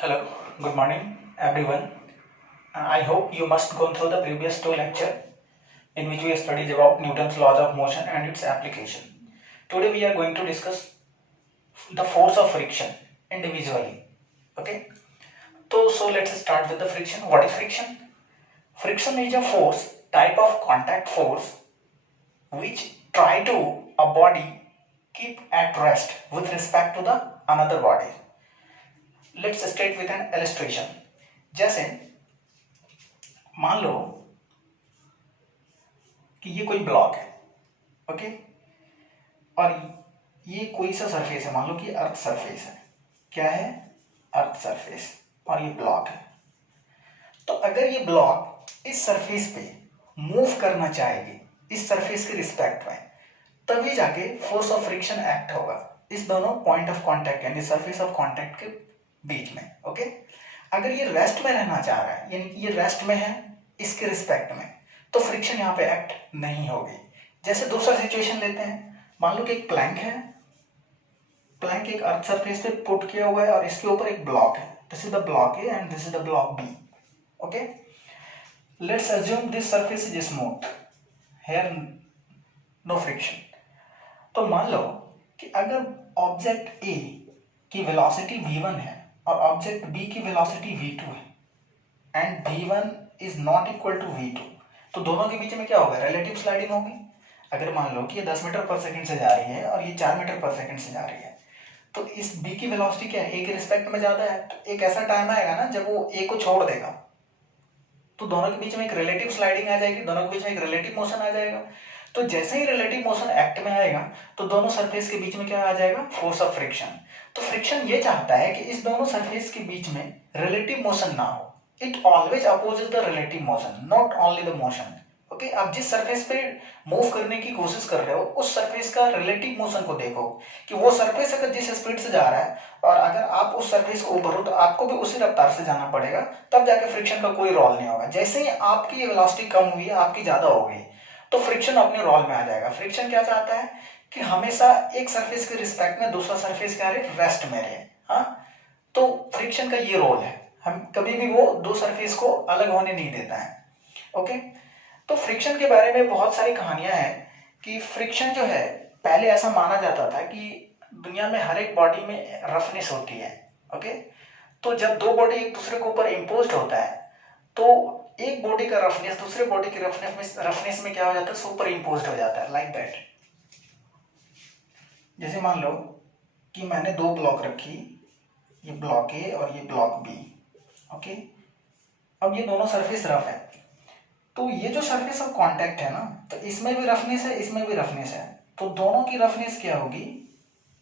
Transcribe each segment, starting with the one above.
Hello, good morning everyone. I hope you must go through the previous two lecture in which we studied about Newton's laws of motion and its application. Today we are going to discuss the force of friction individually. Okay, so let's start with the friction. What is friction? Friction is a force, type of contact force which try to a body keep at rest with respect to the another body. Let's state with an illustration. जैसे मान लो कि ये कोई block है, okay, और ये कोई सा सरफेस है, मान लो कि अर्थ सरफेस है। क्या है? अर्थ सरफेस, और ये ब्लॉक है। तो अगर ये ब्लॉक इस सरफेस पे मूव करना चाहेगी इस सरफेस के रिस्पेक्ट में, तभी जाके फोर्स ऑफ फ्रिक्शन एक्ट होगा इस दोनों पॉइंट ऑफ कांटेक्ट यानी सरफेस ऑफ कांटेक्ट के बीच में। ओके, अगर ये रेस्ट में रहना चाह रहा है यानी कि ये रेस्ट में है इसके रिस्पेक्ट में, तो फ्रिक्शन यहाँ पे एक्ट नहीं होगी। जैसे दूसरा सिचुएशन लेते हैं, मान लो कि एक प्लैंक है, प्लैंक एक अर्थ सरफेस पे पुट किया हुआ है और इसके ऊपर एक ब्लॉक है। This is the block A and this is the block B. Okay, let's assume this surface is smooth, here no friction. तो मान लो कि अगर ऑब्जेक्ट ए की वेलोसिटी v1 है और ऑब्जेक्ट बी की वेलोसिटी v2 है and v1 is not equal to v2, तो दोनों के बीच में क्या होगा? रिलेटिव स्लाइडिंग होगी। अगर मान लो कि ये 10 मीटर पर सेकंड से जा रही है और ये 4 मीटर पर सेकंड से जा रही है, तो इस बी की वेलोसिटी क्या है? ए के रिस्पेक्ट में ज्यादा है। तो एक ऐसा टाइम आएगा ना जब वो ए को छोड़ देगा, तो दोनों के बीच में एक रिलेटिव स्लाइडिंग आ जाएगी, दोनों के बीच में एक रिलेटिव मोशन आ जाएगा। तो जैसे ही रिलेटिव मोशन एक्ट में आएगा तो दोनों सरफेस के बीच में क्या आ जाएगा? Force of friction. तो फ्रिक्शन ये चाहता है कि इस दोनों सरफेस के बीच में रिलेटिव मोशन ना हो। It always opposes the relative motion, not only the motion. Okay, आप जिस सरफेस पे मूव करने की कोशिश कर रहे हो उस सरफेस का रिलेटिव मोशन को देखो कि वो सरफेस अगर जिस स्पीड से जा रहा है और अगर आप उस सरफेस को ऊपर हो तो आपको भी उसी रफ्तार से जाना पड़ेगा, तब जाके फ्रिक्शन का कोई रोल नहीं होगा। जैसे ही आपकी वेलोसिटी कम हुई है, आपकी ज्यादा हो गई, तो फ्रिक्शन अपने रोल में आ जाएगा। फ्रिक्शन क्या चाहता है कि हमेशा एक सरफेस के रिस्पेक्ट में दूसरा सरफेस क्या रहे? रेस्ट में रहे। हाँ, तो फ्रिक्शन का ये रोल है, हम कभी भी वो दो सरफेस को अलग होने नहीं देता है। ओके, तो फ्रिक्शन के बारे में बहुत सारी कहानियां हैं कि फ्रिक्शन जो है, पहले ऐसा माना जाता था कि दुनिया में हर एक बॉडी में रफनेस होती है। ओके, तो जब दो बॉडी एक दूसरे के ऊपर इम्पोज्ड होता है तो एक बॉडी का रफनेस दूसरे बॉडी की रफनेस में क्या हो जाता है? सुपर इम्पोज्ड हो जाता है, लाइक दैट। जैसे मान लो कि मैंने दो ब्लॉक रखी, ये ब्लॉक ए और ये ब्लॉक बी। ओके, अब ये दोनों सरफेस रफ है, तो ये जो सरफेस ऑफ कांटेक्ट है ना, तो इसमें भी रफनेस है, इसमें भी रफनेस है, तो दोनों की रफनेस क्या होगी?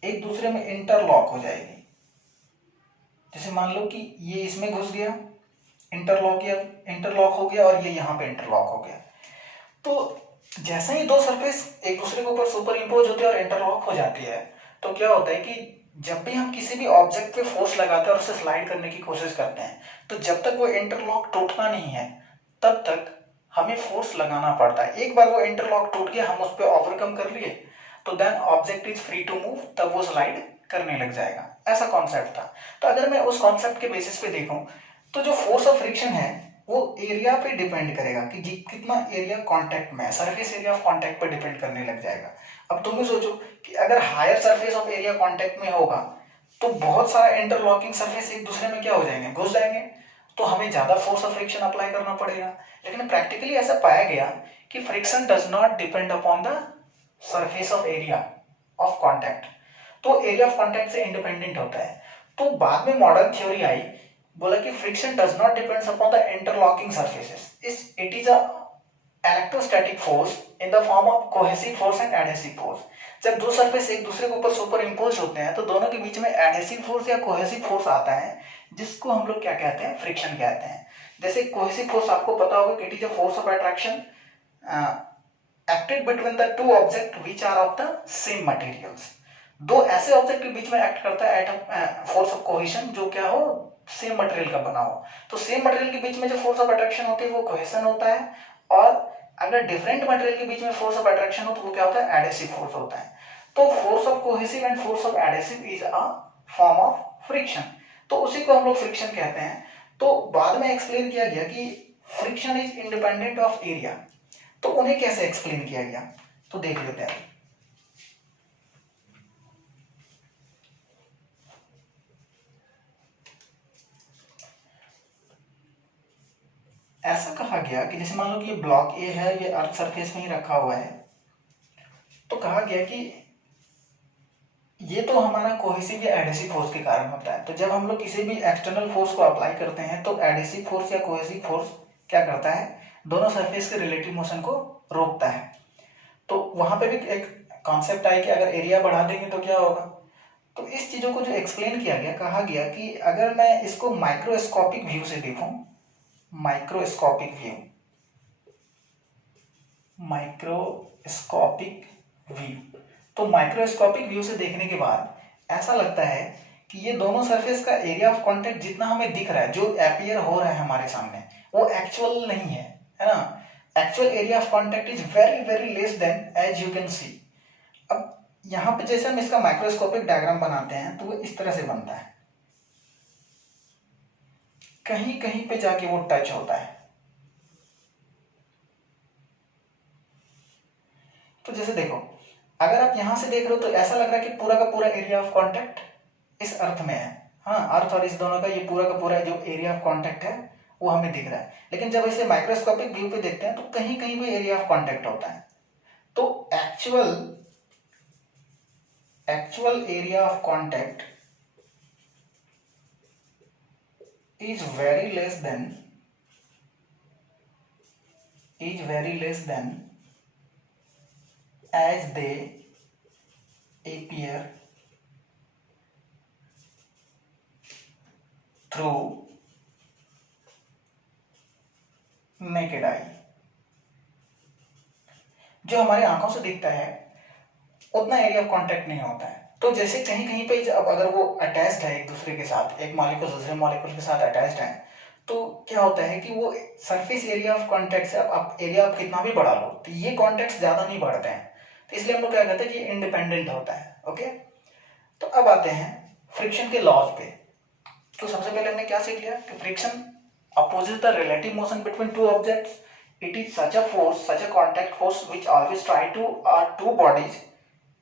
एक दूसरे में इंटरलॉक हो जाएगी। जैसे मान लो कि ये इसमें घुस गया, इंटरलॉक हो गया, और ये यहाँ पे इंटरलॉक हो गया। तो जैसे ही दो सरफेस एक दूसरे के ऊपर सुपर इम्पोज होती है और इंटरलॉक हो जाती है, तो क्या होता है कि जब भी हम किसी भी ऑब्जेक्ट पे फोर्स लगाते हैं और उसे स्लाइड करने की कोशिश करते हैं, तो जब तक वो इंटरलॉक टूटना नहीं है तब तक हमें फोर्स लगाना पड़ता है। एक बार वो इंटरलॉक टूट गया, हम उस पर ओवरकम कर लिए, तो then object is free to move, तब वो स्लाइड करने लग जाएगा। ऐसा कॉन्सेप्ट था। तो अगर मैं उस कॉन्सेप्ट के बेसिस पे देखूं, तो जो फोर्स ऑफ फ्रिक्शन है वो एरिया पे डिपेंड करेगा कि कितना एरिया कांटेक्ट में है, सरफेस एरिया ऑफ कांटेक्ट पे डिपेंड करने लग जाएगा। अब तुम ही सोचो कि अगर higher surface of area contact में होगा तो बहुत सारा इंटरलॉकिंग सरफेस एक दूसरे में क्या हो जाएंगे? घुस जाएंगे, तो हमें ज्यादा फोर्स ऑफ फ्रिक्शन अप्लाई करना पड़ेगा। लेकिन प्रैक्टिकली ऐसा पाया गया कि friction does not depend upon the surface of area of contact, तो एरिया ऑफ कांटेक्ट से इंडिपेंडेंट होता है। तो बाद में मॉडर्न थ्योरी आई, बोला कि friction does not depends upon the interlocking surfaces, it is a electrostatic force in the form of cohesive force and adhesive force. जब दो सरफेस एक दूसरे के ऊपर सुपर इम्पोज होते हैं तो दोनों के बीच में एडहेसिव फोर्स या कोहेसिव फोर्स आता है, जिसको हम लोग क्या कहते हैं? फ्रिक्शन कहते हैं। जैसे कोहेसिव फोर्स आपको पता होगा कि it is a force of attraction acted between the two object which are of the same materials. दो ऐसे ऑब्जेक्ट के बीच में एक्ट करता है फोर्स ऑफ कोहेशन जो क्या हो? सेम मटेरियल का बना हो। तो सेम मटेरियल के बीच में जो फोर्स ऑफ अट्रैक्शन होती है वो कोहेशन होता है, और अगर डिफरेंट मटेरियल के बीच में फोर्स ऑफ अट्रैक्शन हो तो वो क्या होता है? एडहेसिव फोर्स होता है। तो force of cohesive and force of adhesive is a form of friction. तो उसी को हम लोग फ्रिक्शन कहते हैं। तो बाद में एक्सप्लेन किया गया कि friction is independent of area. तो उन्हें कैसे एक्सप्लेन किया गया, तो देख लेते हैं। ऐसा कहा गया कि जैसे मान लो कि ये ब्लॉक ए है, ये अर्थ सरफेस में ही रखा हुआ है, तो कहा गया कि ये तो हमारा कोहेसिव या एडहेसिव फोर्स के कारण होता है। तो जब हम लोग किसी भी एक्सटर्नल फोर्स को अप्लाई करते हैं तो एडहेसिव फोर्स या कोहेसिव फोर्स क्या करता है, दोनों सरफेस के रिलेटिव मोशन को रोकता है। तो वहां पे भी एक कॉन्सेप्ट आई कि अगर एरिया बढ़ा देंगे तो क्या होगा। तो इस चीजों को जो एक्सप्लेन किया गया, कहा गया कि अगर मैं इसको माइक्रोस्कोपिक व्यू से देखूं, माइक्रोस्कोपिक व्यू, माइक्रोस्कोपिक व्यू, तो माइक्रोस्कोपिक व्यू से देखने के बाद ऐसा लगता है कि ये दोनों सरफेस का एरिया ऑफ कांटेक्ट जितना हमें दिख रहा है, जो अपीयर हो रहा है हमारे सामने, वो एक्चुअल नहीं है ना। Actual area of contact is very very less than as you can see. अब यहां पे जैसे हम इसका माइक्रोस्कोपिक डायग्राम बनाते हैं तो वो इस तरह से बनता है, कहीं कहीं पे जाके वो टच होता है। तो जैसे देखो, अगर आप यहां से देख रहे हो तो ऐसा लग रहा है कि पूरा का पूरा एरिया ऑफ कांटेक्ट इस अर्थ में है। हाँ, अर्थ और इस दोनों का ये पूरा का पूरा जो एरिया ऑफ कांटेक्ट है वो हमें दिख रहा है। लेकिन जब इसे माइक्रोस्कोपिक व्यू पे देखते हैं तो कहीं कहीं पे एरिया ऑफ कांटेक्ट होता है। तो actual area of contact is very less than as they appear through naked eye। जो हमारे आंखों से दिखता है उतना एरिया ऑफ कांटेक्ट नहीं होता है। तो जैसे कहीं कहीं पे अब अगर वो अटैच्ड है एक दूसरे के साथ, एक मॉलिक्यूल दूसरे मॉलिक्यूल के साथ अटैच्ड है, तो क्या होता है कि वो सरफेस एरिया ऑफ कांटेक्ट से आप एरिया आप कितना भी बढ़ा लो तो ये कांटेक्ट ज्यादा नहीं बढ़ते हैं। तो इसलिए हम लोग क्या कहते हैं कि इंडिपेंडेंट होता है। ओके, तो अब आते हैं फ्रिक्शन के लॉज पे। तो सबसे पहले हमने क्या सीख लिया कि friction opposes the relative motion between two objects. It is such a force, such a contact force which always try to two bodies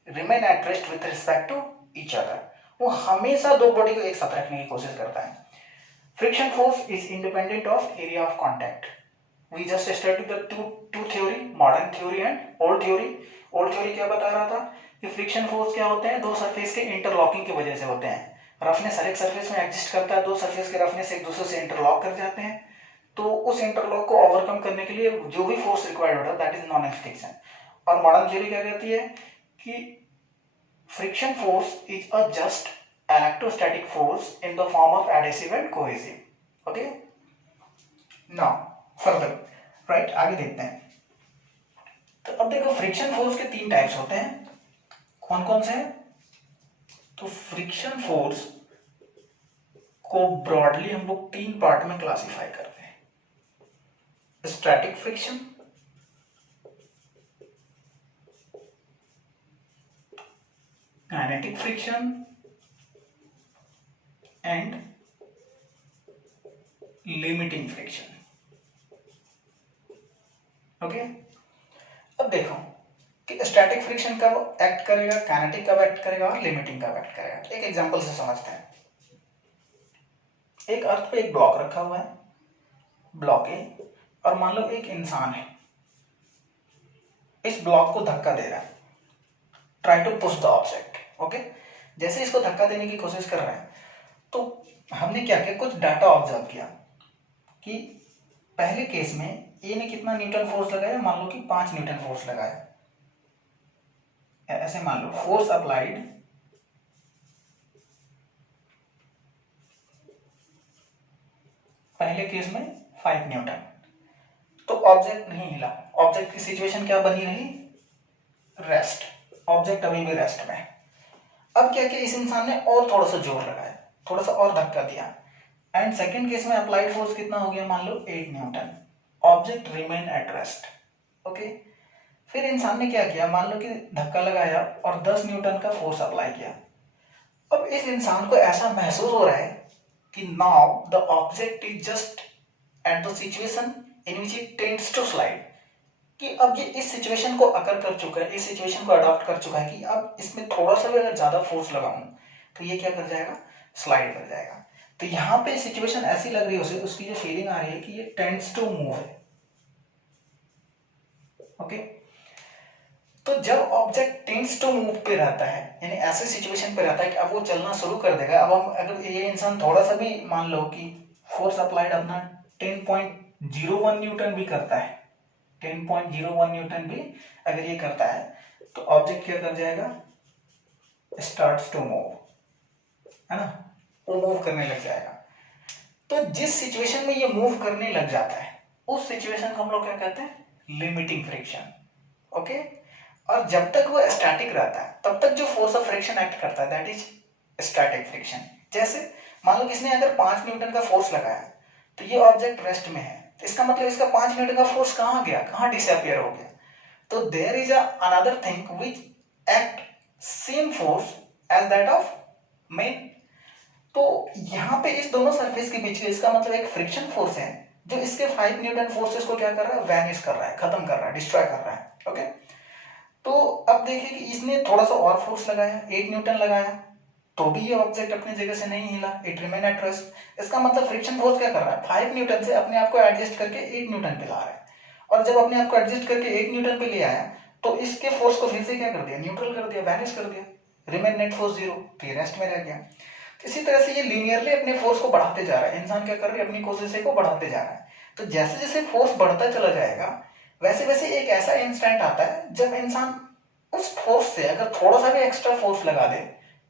remain at rest with respect to each other। वो हमेशा दो body को एक साथ रखने की कोशिश करता है। Friction force is independent of area of contact. We just study the two theory, modern theory and old theory. Old theory क्या बता रहा था कि फ्रिक्शन फोर्स क्या होते हैं, दो सरफेस के इंटरलॉकिंग की वजह से होते हैं। रफनेस हर एक सरफेस में एग्जिस्ट करता है, दो सरफेस के रफनेस एक दूसरे से इंटरलॉक कर जाते हैं। तो उस इंटरलॉक को ओवरकम करने के लिए जो भी फोर्स रिक्वायर्ड होता है that is known as friction. और मॉडर्न थ्योरी क्या कहती है कि friction force is a just electrostatic force in the form of adhesive and cohesive. Okay, now further right, आगे देखते हैं। तो अब देखो फ्रिक्शन फोर्स के तीन टाइप्स होते हैं, कौन कौन से हैं। तो फ्रिक्शन फोर्स को ब्रॉडली हम लोग तीन पार्ट में क्लासिफाई करते हैं, static friction, kinetic friction and limiting friction. Okay, अब देखो कि स्टैटिक फ्रिक्शन कब एक्ट करेगा, काइनेटिक कब एक्ट करेगा और लिमिटिंग कब एक्ट करेगा। एक एग्जांपल से समझते हैं। एक अर्थ पे एक ब्लॉक रखा हुआ है, ब्लॉक ए, और मान लो एक इंसान है, इस ब्लॉक को धक्का दे रहा है, try to push the object. Okay, जैसे इसको धक्का देने की कोशिश कर रहे हैं तो हमने क्या किया, कुछ डाटा ऑब्जर्व किया कि पहले केस में ए ने कितना न्यूटन फोर्स लगाया, मान लो कि 5 न्यूटन फोर्स लगाया। ऐसे मान लो फोर्स अप्लाइड पहले केस में 5 न्यूटन, तो ऑब्जेक्ट नहीं हिला। ऑब्जेक्ट की सिचुएशन क्या बनी रही, रेस्ट। ऑब्जेक्ट अभी भी रेस्ट में है। अब क्या किया, इस इंसान ने और थोड़ा सा जोर लगाया, थोड़ा सा और धक्का दिया, एंड सेकंड केस में अप्लाइड फोर्स कितना हो गया, मान लो 8 Newton. Object remain at rest. Okay, फिर इंसान ने क्या किया, मान लो कि धक्का लगाया और 10 न्यूटन का फोर्स अप्लाई किया। अब इस इंसान को ऐसा महसूस हो रहा है कि now the object is just at the situation in which it tends to slide, कि अब ये इस सिचुएशन को अकर कर चुका है, इस सिचुएशन को अडॉप्ट कर चुका है कि अब इसमें थोड़ा सा भी अगर ज्यादा फोर्स लगाऊं तो ये क्या कर जाएगा, स्लाइड कर जाएगा। तो यहाँ पे सिचुएशन ऐसी लग रही है उसे, उसकी जो फीलिंग आ रही है कि ये टेंड्स टू मूव है। ओके, तो जब ऑब्जेक्ट टेंड्स टू मूव पे रहता है, यानी ऐसे सिचुएशन पे रहता है कि अब वो चलना शुरू कर देगा। अब हम अगर ये इंसान थोड़ा सा भी मान लो कि फोर्स अप्लाइड अपना 10.01 न्यूटन भी करता है, 10.01 न्यूटन भी अगर ये करता है, तो ऑब्जेक्ट क्या कर जाएगा, स्टार्ट्स टू मूव, है ना, वो मूव करने लग जाएगा। तो जिस सिचुएशन में ये मूव करने लग जाता है उस सिचुएशन को हम लोग क्या कहते हैं, लिमिटिंग फ्रिक्शन। ओके, और जब तक वो स्टैटिक रहता है तब तक जो फोर्स ऑफ फ्रिक्शन एक्ट करता है दैट इज स्टैटिक फ्रिक्शन। जैसे मान लो किसने अगर 5 न्यूटन का फोर्स लगाया तो ये ऑब्जेक्ट रेस्ट में है, तो इसका मतलब इसका 5 न्यूटन का फोर्स कहाँ गया, कहाँ डिसअपियर हो गया। तो there is another thing which act same force as that of men. तो यहाँ पे इस दोनों सरफेस के बीच इसका मतलब एक फ्रिक्शन फोर्स है जो इसके 5 न्यूटन फोर्सेस को क्या कर रहा है, वैनिश कर रहा है, खत्म कर रहा है, डिस्ट्रॉय कर रहा है। ओके, तो अब देखिए कि इसने थोड़ा सा और फोर्स लगाया, 8 न्यूटन लगाया, तो भी ये ऑब्जेक्ट अपनी जगह से नहीं हिला, इट रिमेन एट रेस्ट। इसका मतलब फ्रिक्शन फोर्स क्या कर रहा है, 5 न्यूटन से अपने आप को एडजस्ट करके 8 न्यूटन पे ला रहा है, और जब अपने आप को एडजस्ट करके 8 न्यूटन पे ले आया तो इसके फोर्स को फिर से क्या कर दिया, न्यूट्रल कर दिया, वैनिश कर दिया, रिमेन नेट फोर्स 0, तो ये रेस्ट में रह गया। इसी तरह से ये लीनियरली अपने फोर्स को बढ़ाते जा रहा है, इंसान क्या कर रहा है, अपनी कोशिश को बढ़ाते जा रहा है। तो जैसे जैसे फोर्स बढ़ता चला जाएगा वैसे वैसे एक ऐसा इंस्टेंट आता है जब इंसान उस फोर्स से अगर थोड़ा सा भी एक्स्ट्रा फोर्स लगा दे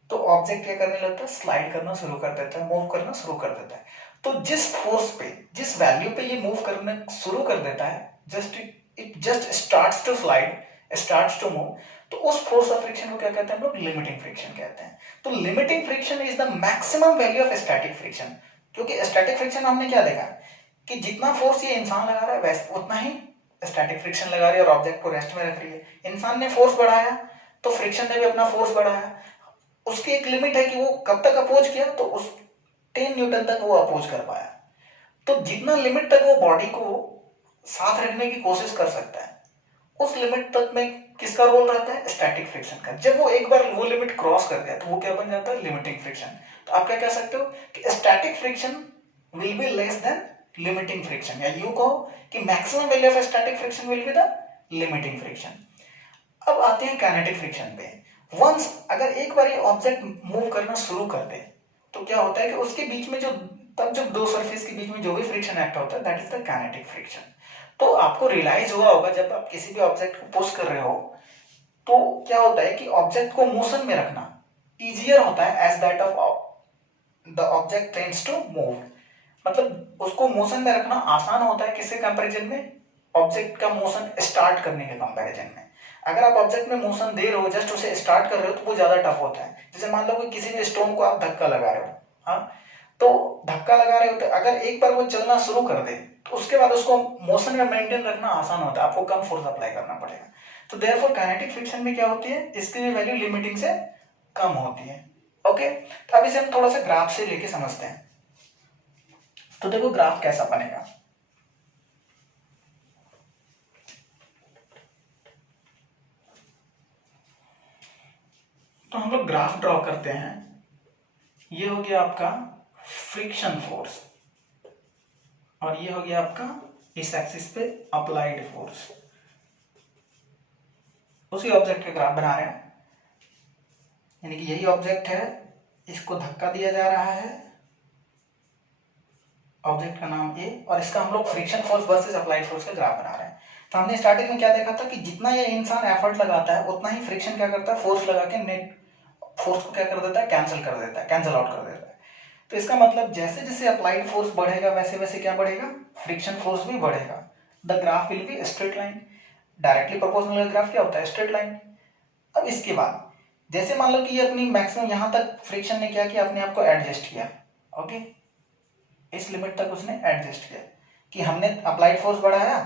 तो ऑब्जेक्ट क्या करने लगता है, स्लाइड करना शुरू कर देता है, मूव करना शुरू कर देता है। तो जिस फोर्स पे, जिस वैल्यू पे ये मूव करना शुरू कर देता है, it just starts to slide, starts to move, तो उस फोर्स ऑफ फ्रिक्शन को क्या कहते हैं हम लोग, लिमिटिंग फ्रिक्शन कहते हैं। तो limiting friction is the maximum value of static friction. क्योंकि स्टैटिक फ्रिक्शन हमने क्या देखा कि जितना फोर्स ये इंसान लगा रहा है वैसे उतना ही स्टैटिक फ्रिक्शन लगा रही है और ऑब्जेक्ट को रेस्ट में रख रही है। इंसान ने फोर्स बढ़ाया तो फ्रिक्शन ने भी अपना फोर्स बढ़ाया, उसकी एक लिमिट है कि वो कब तक अपोज किया, तो उस 10 न्यूटन तक वो अपोज कर पाया। तो जितना लिमिट तक वो बॉडी को साथ रखने की कोशिश कर सकता है उस लिमिट तक में किसका रोल रहता है, स्टैटिक फ्रिक्शन का। जब वो एक बार वो लिमिट क्रॉस कर दिया तो वो क्या बन जाता है, लिमिटिंग फ्रिक्शन। तो आप क्या कह सकते हो कि static friction will B less then limiting friction, या यूं कहो कि maximum value of static friction will be the limiting friction. अब आते हैं काइनेटिक फ्रिक्शन पे। वंस अगर एक बार ये ऑब्जेक्ट मूव करना शुरू कर दे तो क्या होता है कि उसके बीच में जो तब जब दो सरफेस के बीच में जो भी फ्रिक्शन एक्ट होता है that is the kinetic friction. तो आपको रियलाइज हुआ होगा जब आप किसी भी ऑब्जेक्ट को पुश कर रहे हो तो क्या होता है कि ऑब्जेक्ट को मोशन में रखना इजियर होता है as that of the object tends to move. मतलब उसको मोशन में रखना आसान होता है किसके कंपैरिजन में, ऑब्जेक्ट का मोशन स्टार्ट करने के कंपैरिजन में। अगर आप ऑब्जेक्ट में मोशन दे रहे हो, जस्ट उसे स्टार्ट कर रहे हो, तो वो ज्यादा टफ होता है। जैसे मान लो कि किसी भी स्टोन को आप धक्का लगा रहे हो, हाँ, तो धक्का लगा रहे हो तो अगर एक बार वो चलना शुरू कर दे तो उसके बाद उसको मोशन में मेंटेन रखना आसान होता है, आपको कम फोर्स अप्लाई करना पड़ेगा। तो देयरफॉर काइनेटिक फ्रिक्शन में क्या होती है, इसकी वैल्यू लिमिटिंग से कम होती है। ओके, तो अब इसे हम थोड़ा सा ग्राफ से लेके समझते हैं। तो देखो ग्राफ कैसा बनेगा। तो हम लोग ग्राफ ड्रॉ करते हैं। ये हो गया आपका फ्रिक्शन फोर्स और ये हो गया आपका इस एक्सिस पे अप्लाइड फोर्स। उसी ऑब्जेक्ट का ग्राफ बना रहे हैं, यानी कि यही ऑब्जेक्ट है, इसको धक्का दिया जा रहा है, ऑब्जेक्ट का नाम ए, और इसका हम लोग friction force versus applied force का ग्राफ बना रहे हैं। तो हमने स्टार्टिंग में क्या देखा था कि जितना ये इंसान एफर्ट लगाता है उतना ही फ्रिक्शन क्या करता है, फोर्स लगा के नेट फोर्स को क्या कर देता है, कैंसिल कर देता है, कैंसिल आउट कर देता है। तो इसका मतलब जैसे जैसे अप्लाइड फोर्स बढ़ेगा वैसे वैसे क्या बढ़ेगा, फ्रिक्शन फोर्स भी बढ़ेगा। The graph will be straight line. Directly proportional graph क्या होता है, स्ट्रेट लाइन। अब इसके बाद जैसे मान लो कि ये अपनी मैक्सिमम यहां तक फ्रिक्शन ने क्या किया, अपने आप को एडजस्ट किया। ओके, इस लिमिट तक उसने एडजस्ट किया कि हमने अप्लाइड फोर्स बढ़ाया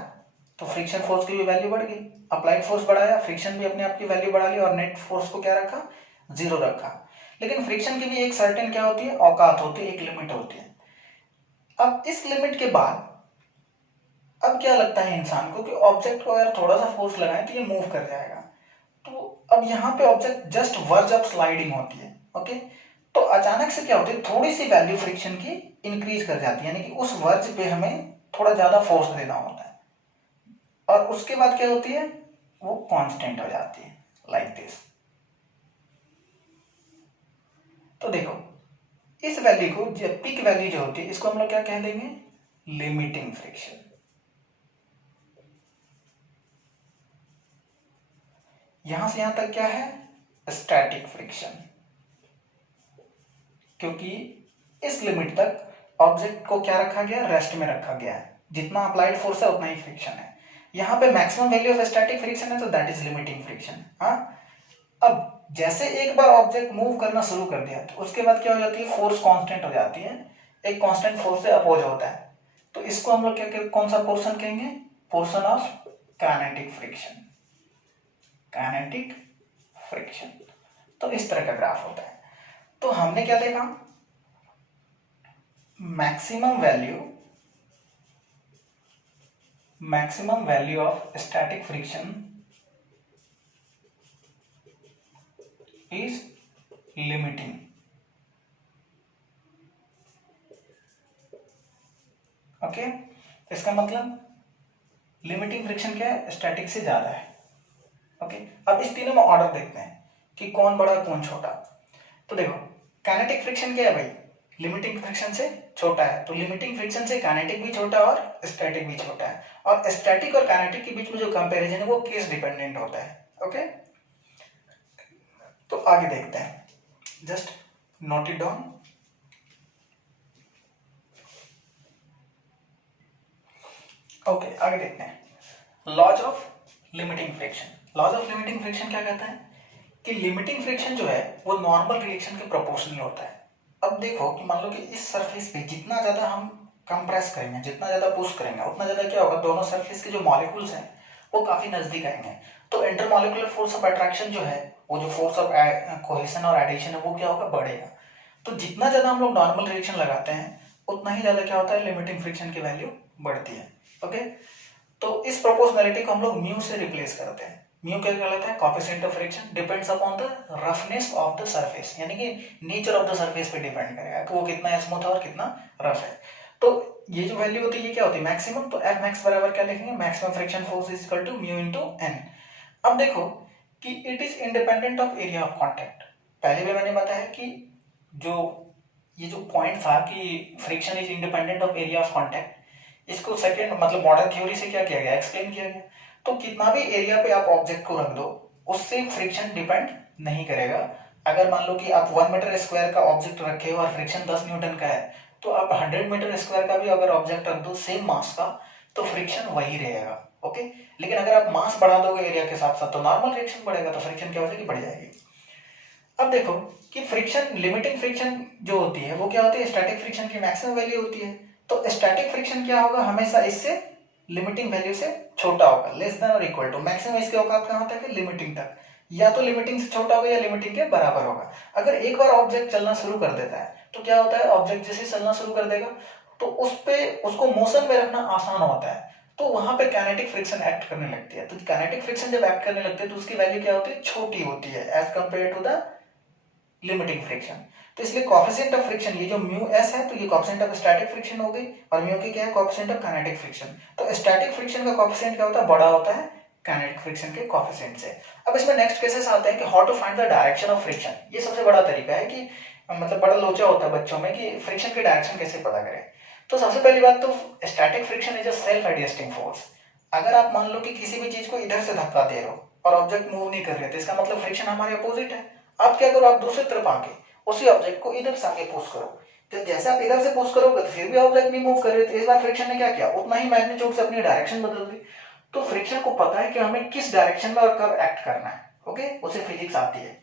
तो फ्रिक्शन फोर्स की भी वैल्यू बढ़ गई, अप्लाइड फोर्स बढ़ाया, फ्रिक्शन भी अपने आप की वैल्यू बढ़ा ली, और नेट फोर्स को क्या रखा, 0 रखा। लेकिन फ्रिक्शन की भी एक सर्टेन क्या होती है, औकात होती है, एक लिमिट होती है। अब इस लिमिट के बाद अब क्या लगता है इंसान को कि ऑब्जेक्ट को अगर थोड़ा सा फोर्स लगाए तो ये मूव कर जाएगा। तो अब यहाँ पे object just verge of sliding होती है, ओके। तो अचानक से क्या होती है, थोड़ी सी वैल्यू फ्रिक्शन की इंक्रीज कर जाती है, यानी कि उस वर्ज पे हमें थोड़ा ज्यादा फोर्स देना होता है, और उसके बाद क्या होती है, वो कांस्टेंट हो जाती है, लाइक दिस। तो देखो इस वैल्यू को, जो पीक वैल्यू जो होती है, इसको हम लोग क्या कह देंगे, लिमिटिंग फ्रिक्शन। यहां से यहां तक क्या है, स्टैटिक फ्रिक्शन, क्योंकि इस लिमिट तक ऑब्जेक्ट को क्या रखा गया, रेस्ट में रखा गया है, जितना अप्लाइड फोर्स है उतना ही फ्रिक्शन है। यहाँ पे maximum value of static friction है, तो दैट इज लिमिटिंग फ्रिक्शन। हाँ, अब जैसे एक बार ऑब्जेक्ट मूव करना शुरू कर दिया तो उसके बाद क्या हो जाती है, फोर्स कांस्टेंट हो जाती है, एक कांस्टेंट फोर्स से अपोज होता है। तो इसको हम लोग क्या, कौन सा पोर्शन कहेंगे, portion of kinetic friction, kinetic friction. तो इस तरह का ग्राफ होता है। तो हमने क्या देखा, maximum value of static friction is limiting, okay. इसका मतलब लिमिटिंग फ्रिक्शन क्या है, स्टैटिक से ज्यादा है, ओके। अब इस तीनों में ऑर्डर देखते हैं कि कौन बड़ा कौन छोटा। तो देखो काइनेटिक फ्रिक्शन क्या है भाई, लिमिटिंग फ्रिक्शन से छोटा है, तो लिमिटिंग फ्रिक्शन से काइनेटिक भी छोटा और स्टैटिक भी छोटा है। और स्टैटिक और काइनेटिक के बीच में जो कंपैरिजन है वो केस डिपेंडेंट होता है, ओके। तो आगे देखते हैं, just note it down. Okay, आगे देखते हैं laws of limiting friction. Laws of limiting friction क्या कहता है कि लिमिटिंग फ्रिक्शन जो है वो नॉर्मल रिएक्शन के प्रोपोर्शनल होता है। अब देखो कि मान लो कि इस सरफेस पे जितना ज्यादा हम कंप्रेस करेंगे, जितना ज्यादा पुश करेंगे, उतना ज्यादा क्या होगा, दोनों सरफेस के जो मॉलिक्यूल्स हैं वो काफी नजदीक आएंगे। तो इंटरमॉलिक्यूलर फोर्स ऑफ अट्रैक्शन जो है, वो जो फोर्स ऑफ कोहेशन और एडिशन है, वो क्या होगा, बढ़ेगा। तो जितना ज्यादा हम लोग नॉर्मल रिएक्शन लगाते हैं उतना ही ज्यादा क्या होता है, लिमिटिंग फ्रिक्शन की वैल्यू बढ़ती है, ओके। तो इस प्रोपोर्शनैलिटी को हम लोग म्यू से रिप्लेस करते हैं। म्यू क्या कहलाता है, coefficient of friction depends upon the roughness of the surface, यानी कि नेचर ऑफ द सरफेस पे डिपेंड करेगा कि वो कितना स्मूथ है और कितना रफ है। तो ये जो वैल्यू होती है ये क्या होती है, मैक्सिमम। तो एफ मैक्स बराबर क्या लिखेंगे, maximum friction force is equal to mu into N. अब देखो कि it is independent of area of contact. पहले भी मैंने बताया कि जो ये जो पॉइंट था कि friction is independent of area of contact, इसको सेकंड मतलब मॉडर्न थ्योरी से क्या किया गया, एक्सप्लेन किया गया। तो कितना भी एरिया पे आप ऑब्जेक्ट को रख दो उससे फ्रिक्शन डिपेंड नहीं करेगा। अगर मान लो कि आप 1 मीटर स्क्वायर का ऑब्जेक्ट रखे हो और फ्रिक्शन 10 न्यूटन का है, तो आप 100 मीटर स्क्वायर का भी अगर ऑब्जेक्ट रख दो सेम मास का, तो फ्रिक्शन वही रहेगा, ओके। लेकिन अगर आप मास बढ़ा दोगे एरिया के साथ साथ तो नॉर्मल रिएक्शन बढ़ेगा, तो फ्रिक्शन क्या हो जाएगी, बढ़ जाएगी। अब देखो कि फ्रिक्शन, लिमिटिंग फ्रिक्शन जो होती है वो क्या होती है, स्टैटिक फ्रिक्शन की मैक्सिमम वैल्यू होती है। तो स्टैटिक फ्रिक्शन क्या होगा, हमेशा इससे लिमिटिंग वैल्यू से छोटा होगा, लेस देन और इक्वल टू। मैक्सिमम इसके औकात कहां तक है, लिमिटिंग तक, या तो लिमिटिंग से छोटा होगा या लिमिटिंग के बराबर होगा। अगर एक बार ऑब्जेक्ट चलना शुरू कर देता है तो क्या होता है, ऑब्जेक्ट जैसे चलना शुरू कर देगा तो उस पे उसको मोशन में रखना आसान होता है, तो वहां पे काइनेटिक फ्रिक्शन एक्ट करने लगती है। तो काइनेटिक फ्रिक्शन जब एक्ट करने लगती है तो उसकी वैल्यू क्या होती है, छोटी होती है as compare to the limiting friction. तो इसलिए कोएफिशिएंट ऑफ फ्रिक्शन, ये जो म्यू एस है तो ये कोएफिशिएंट ऑफ स्टैटिक फ्रिक्शन हो गई, और म्यू की क्या है, कोएफिशिएंट ऑफ काइनेटिक फ्रिक्शन। तो स्टैटिक फ्रिक्शन का कोएफिशिएंट क्या होता है, बड़ा होता है काइनेटिक फ्रिक्शन के कोएफिशिएंट से। अब इसमें नेक्स्ट केसेस आते हैं कि how to find the direction of friction. ये सबसे बड़ा तरीका है कि मतलब बड़ा लोचा होता है बच्चों में कि फ्रिक्शन की डायरेक्शन कैसे पता करें। तो सबसे पहली बात तो static friction is a self adjusting force. अगर आप मान लो कि किसी भी चीज को इधर से धक्का दे रहे हो और ऑब्जेक्ट मूव नहीं कर रहे, तो इसका मतलब फ्रिक्शन हमारे अपोजिट है। आप क्या करो, आप दूसरी तरफ आके उसी ऑब्जेक्ट को इधर से आगे पुश करो, तो जैसे आप इधर से पुश करोगे तो फिर भी ऑब्जेक्ट नहीं मूव कर रहे थे, इस बार फ्रिक्शन ने क्या किया, उतना ही मैग्नीट्यूड से अपनी डायरेक्शन बदल दी। तो फ्रिक्शन को पता है कि हमें किस डायरेक्शन में और कब एक्ट करना है, ओके, उसे फिजिक्स आती है।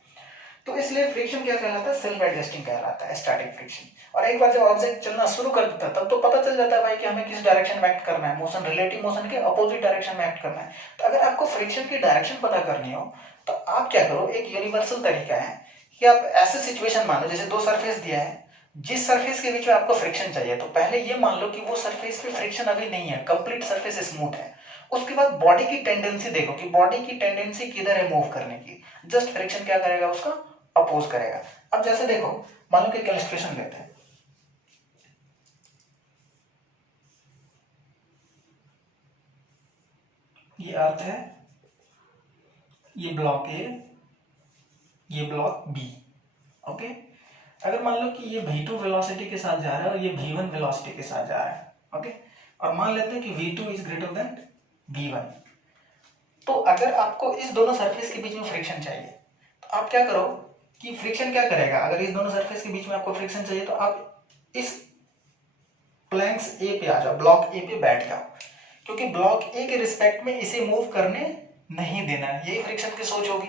तो इसलिए फ्रिक्शन क्या कहलाता है, सेल्फ एडजस्टिंग कहलाता है, स्टैटिक फ्रिक्शन। और एक बार जब ऑब्जेक्ट चलना शुरू कर देता है तब तो पता चल जाता है भाई कि हमें किस डायरेक्शन में एक्ट करना है, मोशन रिलेटिव मोशन के अपोजिट डायरेक्शन में एक्ट करना है। तो अगर आपको फ्रिक्शन की डायरेक्शन पता करनी हो तो आप क्या करो, एक यूनिवर्सल तरीका है कि आप ऐसे सिचुएशन मान लो जैसे दो सरफेस दिया है, जिस सरफेस के बीच में आपको फ्रिक्शन चाहिए, तो पहले ये मान लो कि वो सरफेस पे फ्रिक्शन अभी नहीं है, कंप्लीट सरफेस स्मूथ है। उसके बाद बॉडी की टेंडेंसी देखो कि बॉडी की टेंडेंसी किधर है मूव करने की, जस्ट फ्रिक्शन क्या करेगा, उसका अपोज करेगा। अब जैसे देखो, मान लो कि एक इलस्ट्रेशन लेते हैं, ये अर्थ है, ये ब्लॉक ए, ये ब्लॉक बी। ओके, अगर मान लो कि ये v2 वेलोसिटी के साथ जा रहा है और ये v1 वेलोसिटी के साथ जा रहा है, ओके, और मान लेते हैं कि v2 is greater than v1, तो अगर आपको इस दोनों सरफेस के बीच में फ्रिक्शन चाहिए, तो आप क्या करो कि फ्रिक्शन क्या करेगा, अगर इस दोनों सरफेस के बीच में आपको फ्रिक्शन चाहिए तो आप इस प्लैंक्स ए पे आ जाओ, ब्लॉक ए पे बैठ जाओ, क्योंकि ब्लॉक ए के रिस्पेक्ट में इसे मूव करने नहीं देना है, यही फ्रिक्शन की सोच होगी।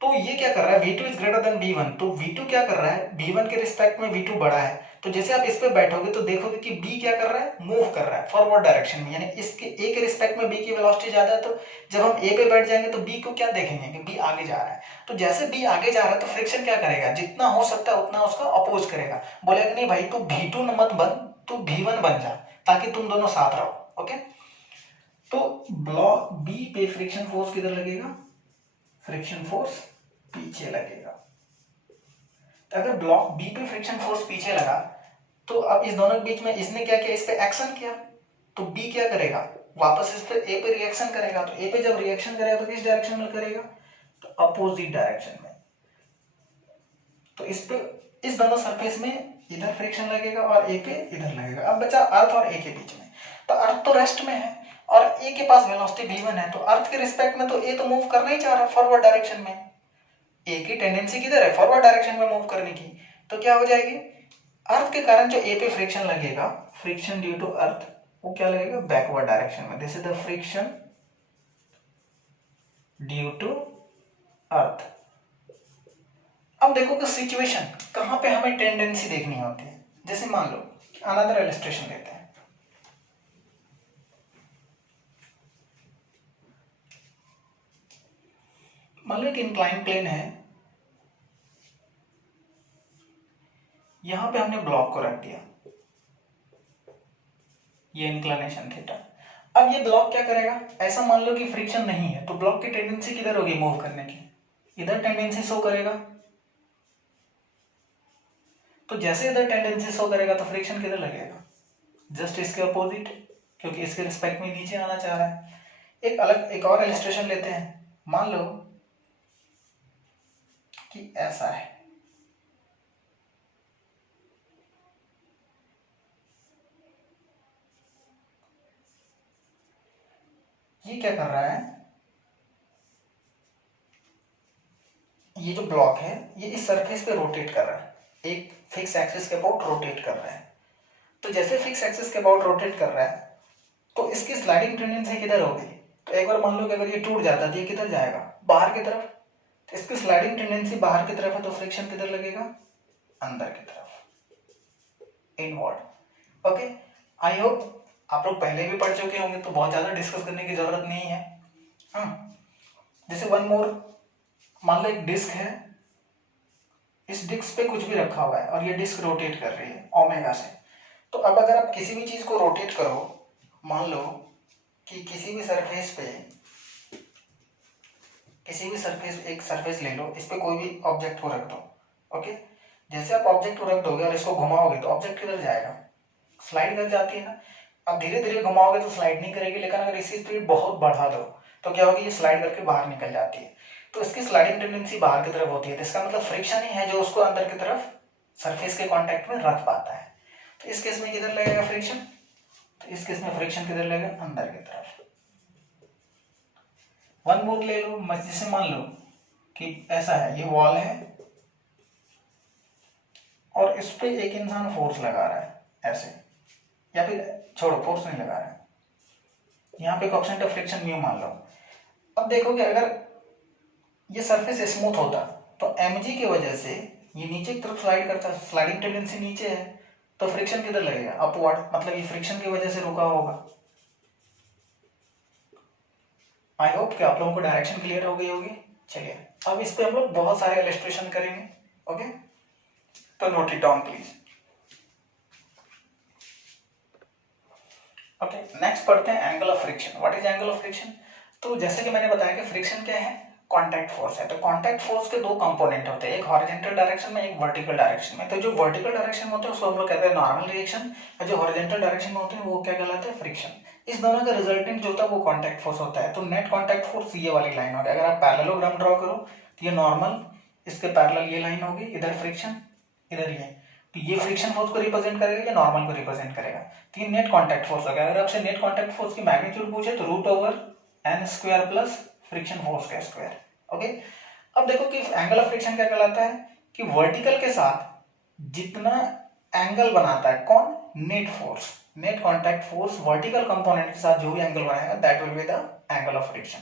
तो ये क्या कर रहा है, v2 is greater than v1, तो v2 क्या कर रहा है, v1 के रिस्पेक्ट में v2 बड़ा है, तो जैसे आप इस पे बैठोगे तो देखोगे कि b क्या कर रहा है, मूव कर रहा है फॉरवर्ड डायरेक्शन में, यानी इसके a के रिस्पेक्ट में b की वेलोसिटी ज्यादा है, तो जब हम a पे बैठ जाएंगे तो b को क्या देखेंगे कि b आगे जा रहा है, तो जैसे b आगे जा रहा है तो फ्रिक्शन क्या करेगा, जितना हो सकता है उतना उसका अपोज करेगा, बोलेगा नहीं भाई तू v2 मत बन, तू v1 बन जा, ताकि तुम दोनों साथ रहो। ओके, तो ब्लॉक b पे फ्रिक्शन फोर्स किधर लगेगा, फ्रिक्शन फोर्स पीछे लगेगा। तो अगर ब्लॉक बी पे फ्रिक्शन फोर्स पीछे लगा, तो अब इस दोनों के बीच में इसने क्या किया, इस पे एक्शन किया, तो बी क्या करेगा, वापस इस पे ए पे रिएक्शन करेगा, तो ए पे जब रिएक्शन करेगा तो किस डायरेक्शन में करेगा, तो अपोजिट डायरेक्शन में। तो इस पे इस दोनों सरफेस में इधर फ्रिक्शन लगेगा और ए पे इधर लगेगा। अब बचा अर्थ और ए के बीच में, तो अर्थ तो रेस्ट में है और ए के पास वेलोसिटी v1 है, तो अर्थ के रिस्पेक्ट में तो ए तो मूव करना ही चाह रहा है फॉरवर्ड डायरेक्शन में, ए की टेंडेंसी किधर है, फॉरवर्ड डायरेक्शन में मूव करने की, तो क्या हो जाएगी, अर्थ के कारण जो ए पे फ्रिक्शन लगेगा, फ्रिक्शन ड्यू टू अर्थ, वो क्या लगेगा, बैकवर्ड डायरेक्शन में, this is the friction due to earth. अब देखो कि सिचुएशन कहां पे हमें टेंडेंसी देखनी होती है, जैसे मान लो अनदर इलस्ट्रेशन लेते हैं, मान लो एक इंक्लाइन प्लेन है, यहां पे हमने ब्लॉक को रख दिया, ये इंक्लिनेशन थीटा। अब ये ब्लॉक क्या करेगा, ऐसा मान लो कि फ्रिक्शन नहीं है, तो ब्लॉक की टेंडेंसी किधर होगी मूव करने की, इधर टेंडेंसी शो करेगा, तो जैसे इधर टेंडेंसी शो करेगा तो फ्रिक्शन किधर लगेगा, जस्ट इसके अपोजिट, क्योंकि इसके रिस्पेक्ट में नीचे आना चाह रहा है। एक और इलस्ट्रेशन लेते हैं, मान लो कि ऐसा है, ये क्या कर रहा है, ये जो ब्लॉक है ये इस सरफेस पे रोटेट कर रहा है, एक फिक्स एक्सिस के अबाउट रोटेट कर रहा है, तो जैसे फिक्स एक्सिस के अबाउट रोटेट कर रहा है तो इसकी स्लाइडिंग टेंडेंसी किधर होगी, तो एक बार मान लो कि अगर ये टूट जाता तो ये किधर जाएगा, बाहर की तरफ, तो इसकी स्लाइडिंग टेंडेंसी बाहर की तरफ है, तो फ्रिक्शन किधर लगेगा, अंदर की तरफ, इनवर्ड। ओके, आई होप आप लोग पहले भी पढ़ चुके होंगे, तो बहुत ज्यादा डिस्कस करने की जरूरत नहीं है। जैसे वन मोर, मान लो एक डिस्क है, इस डिस्क पे कुछ भी रखा हुआ है और ये डिस्क रोटेट कर रही है ओमेगा से, तो अब अगर आप किसी भी चीज को रोटेट करो, मान लो कि किसी भी सरफेस पे, एक सरफेस ले लो, इस पे कोई भी ऑब्जेक्ट को रख दो, ओके, जैसे आप ऑब्जेक्ट को रख दोगे और इसको घुमाओगे तो ऑब्जेक्ट किधर जाएगा, स्लाइड कर जाती है ना। आप धीरे धीरे घुमाओगे तो स्लाइड नहीं करेगी, लेकिन अगर इसकी स्पीड बहुत बढ़ा दो तो क्या होगी, ये स्लाइड करके बाहर निकल जाती है, तो इसकी स्लाइडिंग टेंडेंसी बाहर की तरफ होती है, तो इसका मतलब फ्रिक्शन ही है जो उसको अंदर की तरफ सरफेस के कांटेक्ट में रख पाता है। तो इस केस में किधर लगेगा फ्रिक्शन, तो इस केस में फ्रिक्शन किधर लगेगा, अंदर की तरफ। वन मोर ले लो, जैसे मान लो कि ऐसा है, ये वॉल है और इस पे एक इंसान फोर्स लगा रहा है ऐसे, या फिर छोड़ो फोर्स नहीं लगा रहा है, यहाँ पे कोएफिशिएंट ऑफ फ्रिक्शन म्यू मान लो। अब देखो कि अगर ये सरफेस स्मूथ होता तो mg की वजह से ये नीचे की तरफ स्लाइड करता, स्लाइडिंग टेंडेंसी नीचे है, तो फ्रिक्शन किधर लगेगा, अपवर्ड, मतलब ये फ्रिक्शन की वजह से रुका होगा। आई होप कि आप लोगों को डायरेक्शन क्लियर हो गई होगी। चलिए अब इस पे हम लोग बहुत सारे इलस्ट्रेशन करेंगे। ओके, तो note it down please. Okay, next पढ़ते हैं angle of friction. What is angle of friction? तो जैसे कि मैंने बताया कि फ्रिक्शन क्या है, कांटेक्ट फोर्स है। तो कांटेक्ट फोर्स के दो कंपोनेंट होते हैं, एक हॉरिजॉन्टल डायरेक्शन में, एक वर्टिकल डायरेक्शन में। तो जो वर्टिकल डायरेक्शन में होते हैं उसको हम लोग कहते हैं नॉर्मल रिएक्शन, और जो हॉरिजॉन्टल डायरेक्शन में होते हैं वो क्या कहलाते हैं, फ्रिक्शन। इस दोनों का रिजल्टेंट जो होता है वो कांटेक्ट फोर्स होता है। तो नेट कांटेक्ट फोर्स ये वाली लाइन होगी। अगर आप पैरेललोग्राम ड्रॉ करो तो ये नॉर्मल, इसके पैरेलल ये लाइन होगी, इधर फ्रिक्शन, इधर ये। तो ये फ्रिक्शन फोर्स को रिप्रेजेंट करेगा, ये नॉर्मल को रिप्रेजेंट करेगा। तो ये नेट कांटेक्ट फोर्स होगा। अगर आपसे नेट कांटेक्ट फोर्स की मैग्नीट्यूड पूछे तो √n² प्लस फ्रिक्शन फोर्स का स्क्वायर। ओके, अब देखो कि एंगल ऑफ फ्रिक्शन क्या कहलाता है कि वर्टिकल के साथ जितना एंगल बनाता है कौन, net force, net contact force vertical component के साथ जो भी एंगल बनाएगा that will be the angle of friction.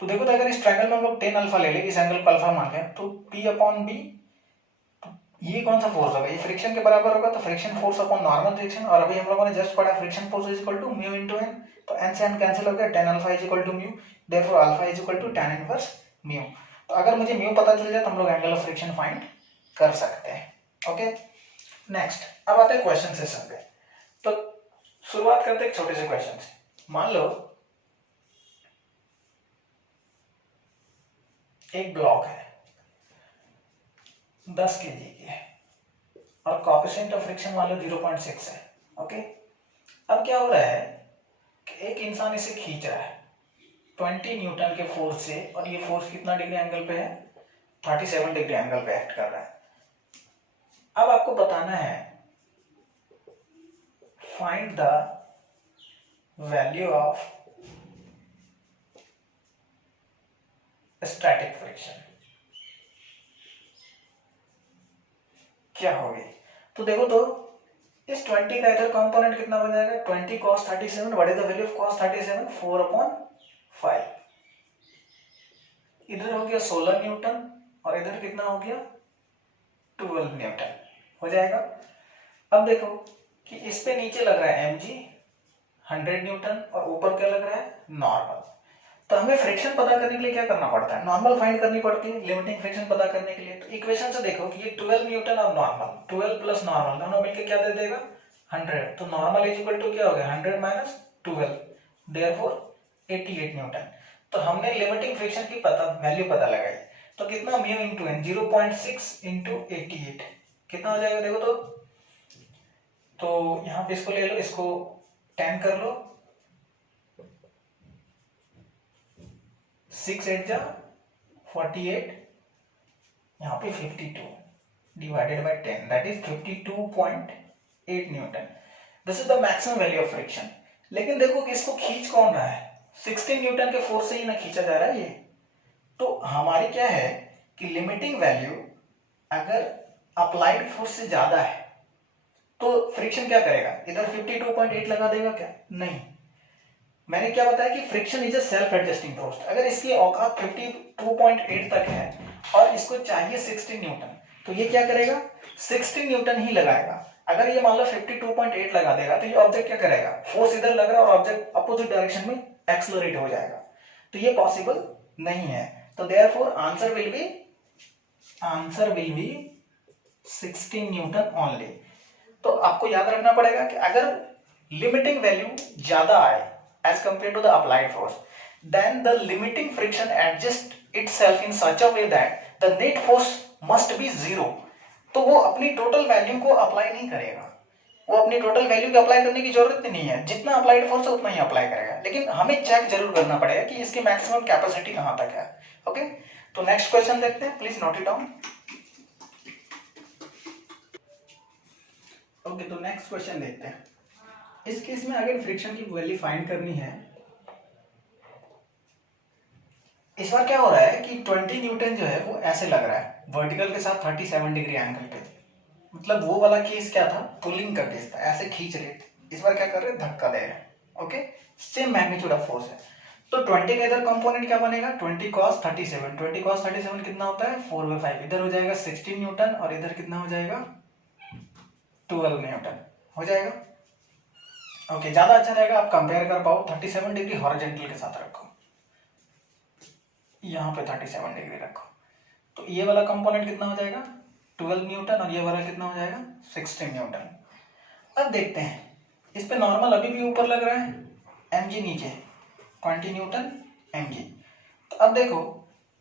तो देखो, तो अगर इस ट्रायंगल में हम लोग 10 अल्फा ले ले, इस एंगल को अल्फा मान लें, तो P/B ये कौन सा फोर्स होगा, ये फ्रिक्शन के बराबर होगा। तो friction force upon normal friction, और अभी हम लोगों ने जस्ट पढ़ा friction force is equal to mu into n। तो n से n कैंसिल हो गया, tan alpha is equal to mu, therefore alpha is equal to tan inverse mu. तो अगर मुझे म्यू पता चल जाए तो हम लोग एंगल ऑफ फ्रिक्शन फाइंड कर सकते हैं। ओके, नेक्स्ट अब आते हैं क्वेश्चन सेशन पे। तो शुरुआत करते हैं एक छोटे से क्वेश्चन से। मान लो एक ब्लॉक है 10 kg की है और कोएफिशिएंट ऑफ फ्रिक्शन मान लो 0.6 है। ओके, अब क्या हो रहा है कि एक इंसान इसे खींच रहा है 20 न्यूटन के फोर्स से, और ये फोर्स कितना डिग्री एंगल पे है, 37 डिग्री एंगल पे एक्ट कर रहा है। अब आपको बताना है find the value of static friction. क्या होगी? तो देखो, तो इस 20 का इधर कंपोनेंट कितना बन जाएगा, 20 cos 37। What is the value of cos 37? 4/5। इधर हो गया 16 न्यूटन और इधर कितना हो गया, 12 न्यूटन हो जाएगा। अब देखो कि इस पे नीचे लग रहा है mg 100 न्यूटन और ऊपर क्या लग रहा है, नॉर्मल। तो हमें फ्रिक्शन पता करने के लिए क्या करना पड़ता है, नॉर्मल फाइंड करनी पड़ती है लिमिटिंग फ्रिक्शन पता करने के लिए। तो इक्वेशन से देखो कि ये 12 न्यूटन और नॉर्मल, 12 प्लस नॉर्मल दोनों मिलकर क्या दे देगा, 100। तो नॉर्मल इज इक्वल टू क्या हो गया, 100 माइनस 12, देयरफॉर 88 न्यूटन। तो हमने लिमिटिंग फ्रिक्शन की वैल्यू पता लगाई। तो कितना, म्यू इंटू एन, 0.6 इंटू 88 कितना हो जाएगा, देखो तो यहाँ पे इसको ले लो, इसको 10 कर लो, 6 8 जा 48, यहाँ पे 52 divided by 10 that is 52.8 Newton. This is the maximum value of friction. लेकिन देखो कि इसको खींच कौन रहा है, 16 न्यूटन के फोर्स से ही ना खींचा जा रहा है ये। तो हमारी क्या है कि लिमिटिंग वैल्यू अगर अप्लाइड फोर्स से ज्यादा है तो फ्रिक्शन क्या करेगा, इधर 52.8 लगा देगा क्या, नहीं। मैंने क्या बताया कि friction is a self adjusting force. अगर इसकी औकात 52.8 तक है और इसको चाहिए 16 न्यूटन, तो ये क्या करेगा, 16 न्यूटन ही लगाएगा। अगर ये मान लो 52.8 लगा देगा तो ये ऑब्जेक्ट क्या करेगा, फोर्स इधर लग रहा है और ऑब्जेक्ट अपोजिट डायरेक्शन में एक्सलरेट हो जाएगा। तो ये पॉसिबल नहीं है। तो therefore answer will B 16 Newton only. तो आपको याद रखना पड़ेगा कि अगर लिमिटिंग वैल्यू ज्यादा आए as compared to the applied force, then the limiting friction adjusts itself in such a way that the net force must be 0। तो वो अपनी टोटल वैल्यू को अप्लाई नहीं करेगा, वो अपनी टोटल वैल्यू को अप्लाई करने की जरूरत नहीं है, जितना अप्लाइड फोर्स है उतना ही अप्लाई करेगा। लेकिन हमें चेक जरूर करना पड़ेगा कि इसकी मैक्सिमम कैपेसिटी कहां तक है। ओके, तो नेक्स्ट क्वेश्चन देखते हैं, please note it down. Okay, तो नेक्स्ट क्वेश्चन देखते हैं। इस केस में अगर फ्रिक्शन की वैल्यू फाइंड करनी है, इस बार क्या हो रहा है कि 20 न्यूटन जो है वो ऐसे लग रहा है वर्टिकल के साथ 37 डिग्री एंगल पे। मतलब वो वाला केस क्या था, पुलिंग का केस था, ऐसे खींच रहे थे। इस बार क्या कर रहे हैं, धक्का दे रहे हैं। Okay, same magnitude of force है। तो 20 का इधर कंपोनेंट क्या बनेगा, 20 cos 37। 20 cos 37 कितना होता है, 4/5। इधर हो जाएगा 16 न्यूटन और इधर कितना हो जाएगा, 12 न्यूटन हो जाएगा। ओके, ज्यादा अच्छा रहेगा आप कंपेयर कर पाओ। 37 डिग्री हॉरिजॉन्टल के साथ रखो, यहाँ पे 37 डिग्री रखो। तो ये वाला कंपोनेंट कितना हो जाएगा, 12 न्यूटन और ये वाला कितना हो जाएगा 16 न्यूटन। अब देखते हैं इस पे नॉर्मल अभी भी ऊपर लग रहा है, mg नीचे 20 न्यूटन mg। तो अब देखो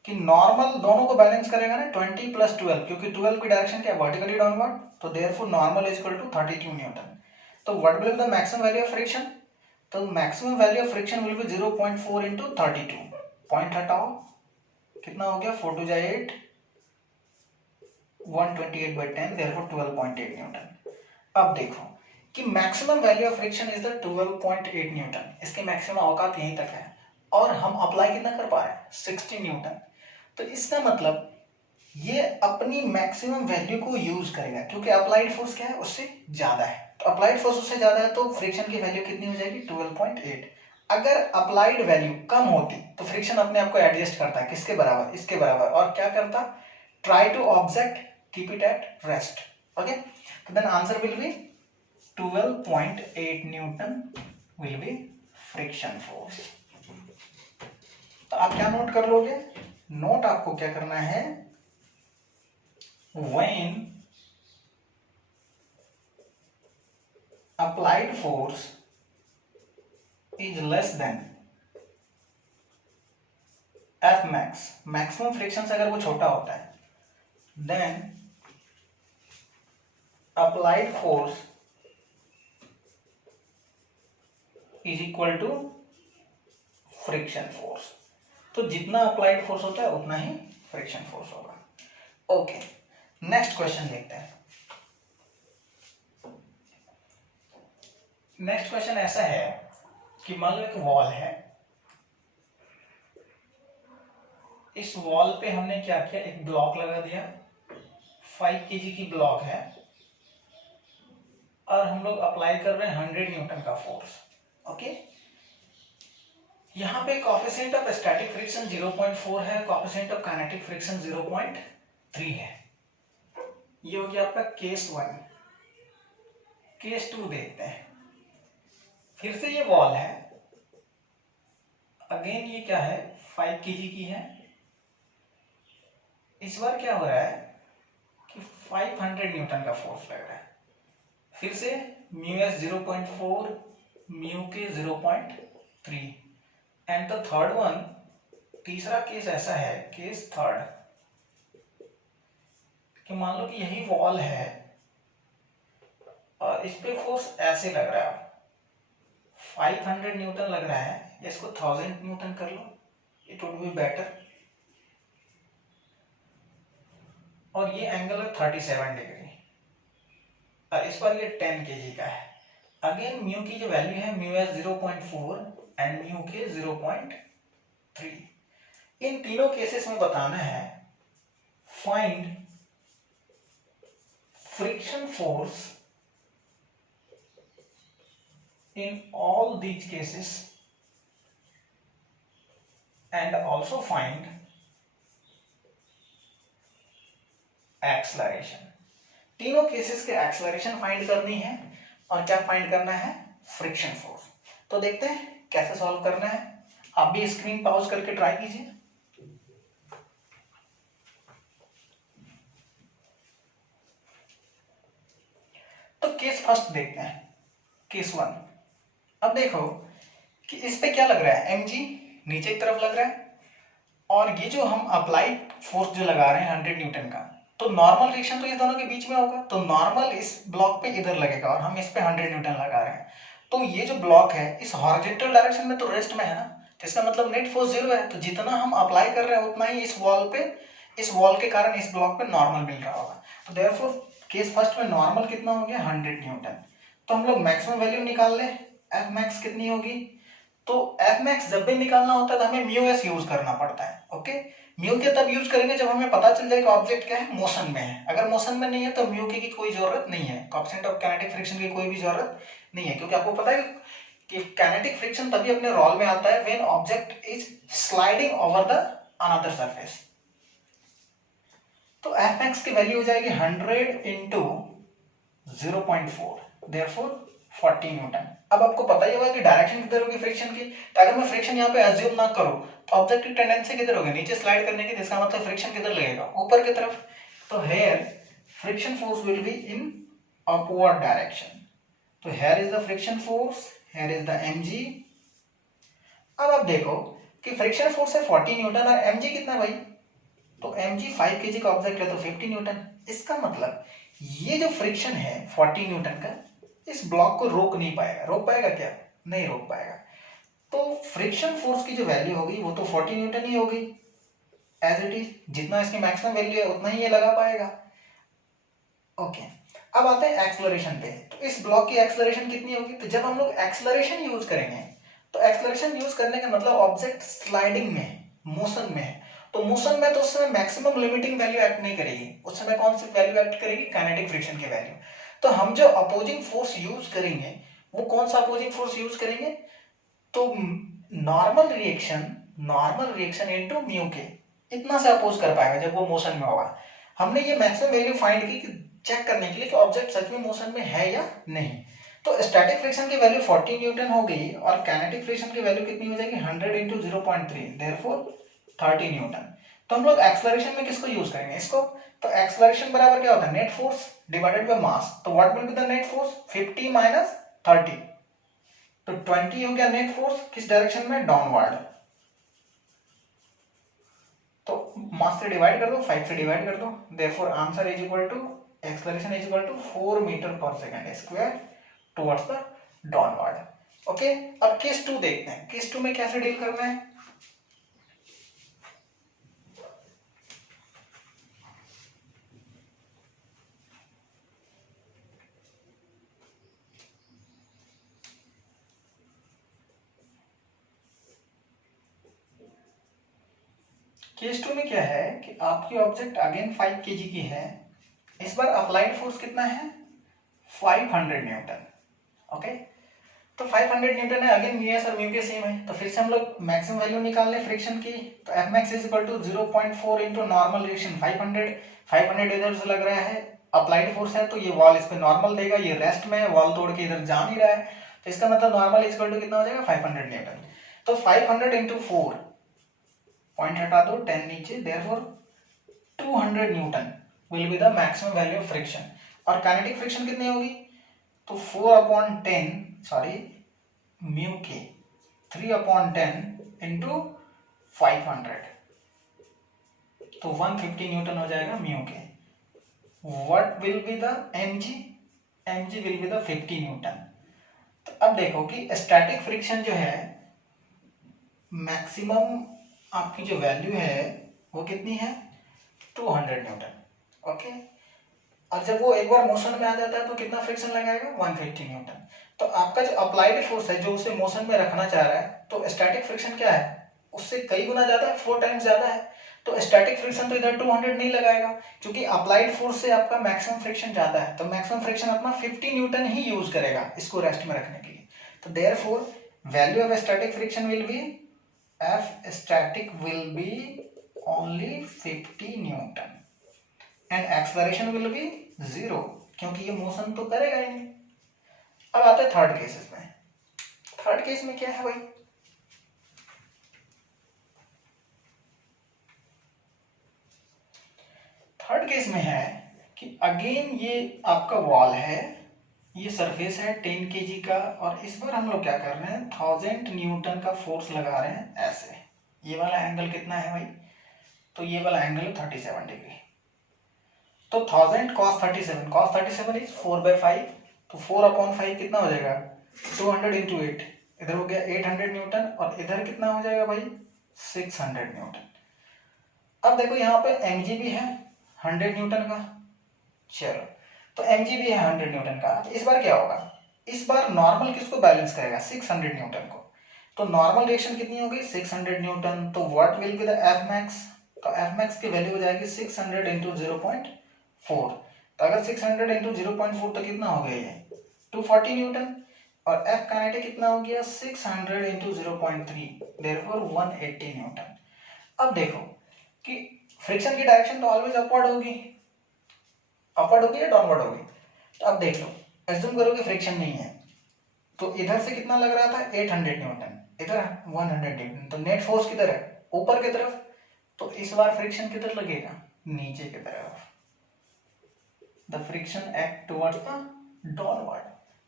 कि नॉर्मल दोनों को बैलेंस करेगा ना 20 प्लस 12, क्योंकि 12 की डायरेक्शन क्या है वर्टिकली डाउनवर्ड, तो therefore normal is equal to 32 newton. तो what will be the maximum value of friction, तो maximum value of friction will be 0.4 into 32, point हटाओ कितना हो गया 4 2 8, 128/10 देयरफॉर 12.8 न्यूटन। अब देखो कि maximum value of friction is the 12.8 Newton, इसके मैक्सिमम औकात यहीं तक है और हम अप्लाई कितना कर पा रहे हैं 16 न्यूटन। तो इसका मतलब ये अपनी मैक्सिमम वैल्यू को यूज करेगा, क्योंकि अप्लाइड फोर्स क्या है उससे ज्यादा है, तो अप्लाइड फोर्स उससे ज्यादा है तो फ्रिक्शन की वैल्यू कितनी हो जाएगी 12.8। अगर अप्लाइड वैल्यू कम होती तो फ्रिक्शन अपने आप को एडजस्ट करता है किसके बराबर, इसके बराबर, और क्या करता try to object keep it at rest. Okay, तो then answer will be 12.8 newton will be friction force. तो आप क्या नोट कर लोगे, नोट आपको क्या करना है, when applied force is less than F max, maximum friction से अगर वो छोटा होता है, then applied force is equal to friction force। तो जितना अप्लाइड फोर्स होता है उतना ही फ्रिक्शन फोर्स होगा। ओके, नेक्स्ट क्वेश्चन देखते हैं। नेक्स्ट क्वेश्चन ऐसा है कि मान लो एक वॉल है, इस वॉल पे हमने क्या किया, एक ब्लॉक लगा दिया, 5 kg की ब्लॉक है और हम लोग अप्लाई कर रहे हैं 100 न्यूटन का फोर्स। ओके, यहाँ पे कोएफिशिएंट ऑफ स्टैटिक फ्रिक्शन 0.4 है, कोएफिशिएंट ऑफ काइनेटिक फ्रिक्शन 0.3 है। ये हो गया आपका केस 1। केस 2 देखते हैं, फिर से ये वॉल है, अगेन ये क्या है 5 kg की है, इस बार क्या हो रहा है कि 500 न्यूटन का फोर्स लग रहा है, फिर से μs 0.4, μk 0.3 and the third one, तीसरा केस ऐसा है, केस थर्ड, कि मान लो कि यही वॉल है और इस पे फोर्स ऐसे लग रहा है, 500 न्यूटन लग रहा है, इसको 1000 न्यूटन कर लो, इट वुड बी बेटर, और ये एंगल है 37 डिग्री और इस पर ये 10 kg का है। अगेन म्यू की जो वैल्यू है μs 0.4 एंड μk 0.3। इन तीनों केसेस में बताना है find friction force in all these cases and also find acceleration। तीनों केसेस के एक्सेलरेशन फाइंड करनी है और क्या फाइंड करना है फ्रिक्शन फोर्स। तो देखते हैं कैसे सॉल्व करना है, आप भी स्क्रीन पॉज करके ट्राई कीजिए। तो केस फर्स्ट देखते हैं, केस 1। अब देखो कि इस पे क्या लग रहा है mg नीचे की तरफ लग रहा है और ये जो हम अप्लाइड फोर्स जो लगा रहे हैं 100 न्यूटन का, तो नॉर्मल रिएक्शन तो इस दोनों के बीच में होगा, तो नॉर्मल इस ब्लॉक पे इधर लगेगा और हम इस पे 100 न्यूटन लगा रहे हैं। तो ये जो ब्लॉक है इस हॉरिजॉन्टल डायरेक्शन में तो रेस्ट में है ना, तो इसका मतलब नेट फोर्स 0 है, तो जितना हम अप्लाई कर रहे हैं उतना ही इस वॉल पे, इस वॉल के कारण इस ब्लॉक पे नॉर्मल मिल रहा होगा। तो देयरफॉर केस फर्स्ट में नॉर्मल कितना हो गया 100 न्यूटन। तो हम लोग मैक्सिमम वैल्यू निकाल ले, एफ मैक्स कितनी होगी, तो एफ मैक्स जब भी निकालना होता है तो हमें म्यू एस यूज करना पड़ता है। ओके, म्यू के तब यूज करेंगे जब हमें पता चल जाए कि ऑब्जेक्ट क्या है मोशन में है, अगर मोशन में नहीं है तो म्यू की कोई जरूरत नहीं है, कोएफिशिएंट ऑफ काइनेटिक फ्रिक्शन की कोई भी जरूरत नहीं है, क्योंकि आपको पता है कि काइनेटिक फ्रिक्शन तभी अपने रोल में आता है when object is sliding over the another surface. तो एफ मैक्स की वैल्यू हो जाएगी 100 इंटू 0.4, देयरफॉर 40 न्यूटन। अब आपको पता ही होगा कि डायरेक्शन किधर होगी फ्रिक्शन की, तो अगर मैं फ्रिक्शन यहाँ पे अज्यूम ना करूं तो ऑब्जेक्ट की टेंडेंसी किधर होगी नीचे स्लाइड करने की, जिसका मतलब फ्रिक्शन किधर लगेगा ऊपर की तरफ। तो here friction force will be in upward direction. तो here is the friction force, here is the mg. अब आप देखो कि फ्रिक्शन फोर्स है 40 न्यूटन और mg कितना भाई, तो mg 5 kg का ऑब्जेक्ट है तो 50 न्यूटन। इसका मतलब ये जो फ्रिक्शन है 40 न्यूटन का इस ब्लॉक को रोक नहीं पाएगा। रोक पाएगा क्या? नहीं रोक पाएगा। तो फ्रिक्शन फोर्स की जो वैल्यू होगी वो तो 40 न्यूटन ही होगी एज इट इज। जितना इसकी मैक्सिमम वैल्यू है उतना ही ये लगा पाएगा। ओके, अब आते हैं एक्सेलरेशन पे। तो इस ब्लॉक की एक्सेलरेशन कितनी होगी? तो जब हम लोग एक्सेलरेशन यूज करेंगे तो एक्सेलरेशन यूज करने का मतलब ऑब्जेक्ट स्लाइडिंग में, मोशन में है। तो मोशन में तो उस समय मैक्सिमम लिमिटिंग वैल्यू एक्ट नहीं करेगी, उस समय कौन सी वैल्यू एक्ट करेगी? काइनेटिक फ्रिक्शन की वैल्यू। तो हम जो अपोजिंग फोर्स यूज करेंगे वो कौन सा अपोजिंग फोर्स यूज करेंगे? तो नॉर्मल रिएक्शन इनटू म्यू के, इतना से अपोज कर पाएगा जब वो मोशन में होगा। हमने ये मैक्सिमम वैल्यू फाइंड की चेक करने के लिए कि ऑब्जेक्ट सच में मोशन में है या नहीं। तो स्टैटिक फ्रिक्शन की वैल्यू 40 न्यूटन हो गई और काइनेटिक फ्रिक्शन की वैल्यू कितनी हो जाएगी? 100 इंटू 0.3, देयरफॉर 30 न्यूटन। तो हम लोग एक्सेलरेशन में किसको यूज करेंगे? इसको। तो एक्सेलरेशन बराबर क्या होता है? Net force divided by mass. तो what will be the net force? 50 minus 30, तो 20 हो गया नेट फोर्स। किस डायरेक्शन में? डाउनवर्ड। तो मास से डिवाइड कर दो, 5 से डिवाइड कर दो, therefore answer is equal to acceleration is equal to 4 metre per second square towards the downward. Okay, अब केस 2 देखते हैं। केस 2 में कैसे डील करना है? केस 2 में क्या है कि आपकी ऑब्जेक्ट अगेन 5 kg की है। इस बार अप्लाइड फोर्स कितना है? 500 न्यूटन। ओके, तो 500 न्यूटन है। अगेन म्यू एस और म्यू के सेम है, तो फिर से हम लोग मैक्सिमम वैल्यू निकाल लें फ्रिक्शन की। तो F max is equal to 0.4 into normal reaction 500 इधर से लग रहा है, अप्लाइड फोर्स है तो ये वॉल इस पे नॉर्मल देगा, ये रेस्ट में है, वॉल तोड़ के इधर जा नहीं रहा है, तो इसका मतलब नॉर्मल इज इक्वल टू कितना हो जाएगा? 500 न्यूटन। तो 500 इंटू 4, पॉइंट हटा दो, 10 नीचे, therefore 200 Newton will be the maximum value of friction. और काइनेटिक फ्रिक्शन कितनी होगी? तो 4/10, सॉरी म्यू के 3/10 इंटू 500, तो 150 न्यूटन हो जाएगा म्यू के। What will be the mg? mg will be the 50 Newton. तो अब देखो कि स्टैटिक फ्रिक्शन जो है मैक्सिमम आपकी जो वैल्यू है वो कितनी है? 200 न्यूटन। ओके, और जब वो एक बार मोशन में आ जाता है तो कितना फ्रिक्शन लगाएगा? 150 न्यूटन। तो आपका जो अप्लाइड फोर्स है जो उसे मोशन में रखना चाह रहा है, तो स्टैटिक फ्रिक्शन क्या है? उससे कई गुना ज्यादा है, 4 टाइम्स ज्यादा है। तो स्टैटिक फ्रिक्शन तो इधर 200 नहीं लगाएगा, क्योंकि अप्लाइड फोर्स से आपका मैक्सिमम फ्रिक्शन ज्यादा है, तो मैक्सिमम फ्रिक्शन अपना 50 न्यूटन ही यूज करेगा इसको रेस्ट में रखने के लिए। तो therefore value of static friction will B F static will be only 50 Newton and acceleration will be 0, क्योंकि ये मोशन तो करेगा ही नहीं। अब आते हैं थर्ड केसेस में। थर्ड केस में क्या है भाई? थर्ड केस में है कि अगेन ये आपका वॉल है, ये सरफेस है 10 kg का, और इस बार हम लोग क्या कर रहे हैं? 1000 न्यूटन का फोर्स लगा रहे हैं ऐसे। ये वाला एंगल कितना है भाई? तो ये वाला एंगल है 37 डिग्री। तो 1000 cos 37 इज 4/5, तो 4/5 कितना हो जाएगा? 200 इंटू 8, इधर हो गया 800 न्यूटन, और इधर कितना हो जाएगा भाई? 600 न्यूटन। अब देखो यहाँ पे mg भी है 100 न्यूटन का, चलो तो mg भी है 100 न्यूटन का। इस बार क्या होगा? इस बार नॉर्मल किसको बैलेंस करेगा? 600 न्यूटन को। तो नॉर्मल रिएक्शन कितनी होगी? 600 न्यूटन। तो what will be the F max? तो एफ मैक्स की वैल्यू हो जाएगी 600 इंटू 0.4। तो अगर 600 इंटू 0.4 तो कितना हो गया ये? 240 न्यूटन। और एफ काइनेटिक कितना हो गया? 600 इंटू 0.3, देयरफॉर 180 न्यूटन। अब देखो कि फ्रिक्शन की डायरेक्शन तो ऑलवेज अपवर्ड होगी, अपवर्ड होगी या डाउनवर्ड होगी? तो अब देख लो, एज्यूम करो कि फ्रिक्शन नहीं है, तो इधर से कितना लग रहा था? 800 न्यूटन, इधर 100 न्यूटन, तो नेट फोर्स किधर है? ऊपर की तरफ। तो इस बार फ्रिक्शन किधर लगेगा? नीचे की तरफ। The friction act towards the downward.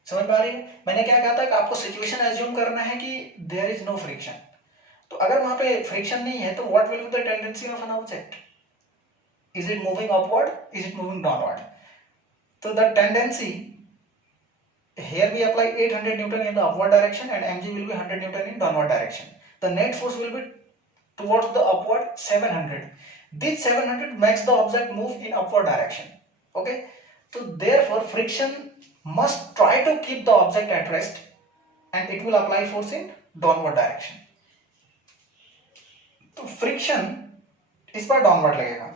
समझ में आ रही है? मैंने क्या कहा था कि आपको सिचुएशन एज्यूम करना है कि देयर इज नो फ्रिक्शन। तो अगर वहां पे फ्रिक्शन नहीं है तो what will be the tendency of an object? Is it moving upward, is it moving downward? तो the tendency here we apply 800 Newton in the upward direction and mg will be 100 Newton in downward direction. The net force will be towards the upward 700. This 700 makes the object move in upward direction. Okay, so therefore friction must try to keep the object at rest and it will apply force in downward direction. तो friction इस बार downward लगेगा,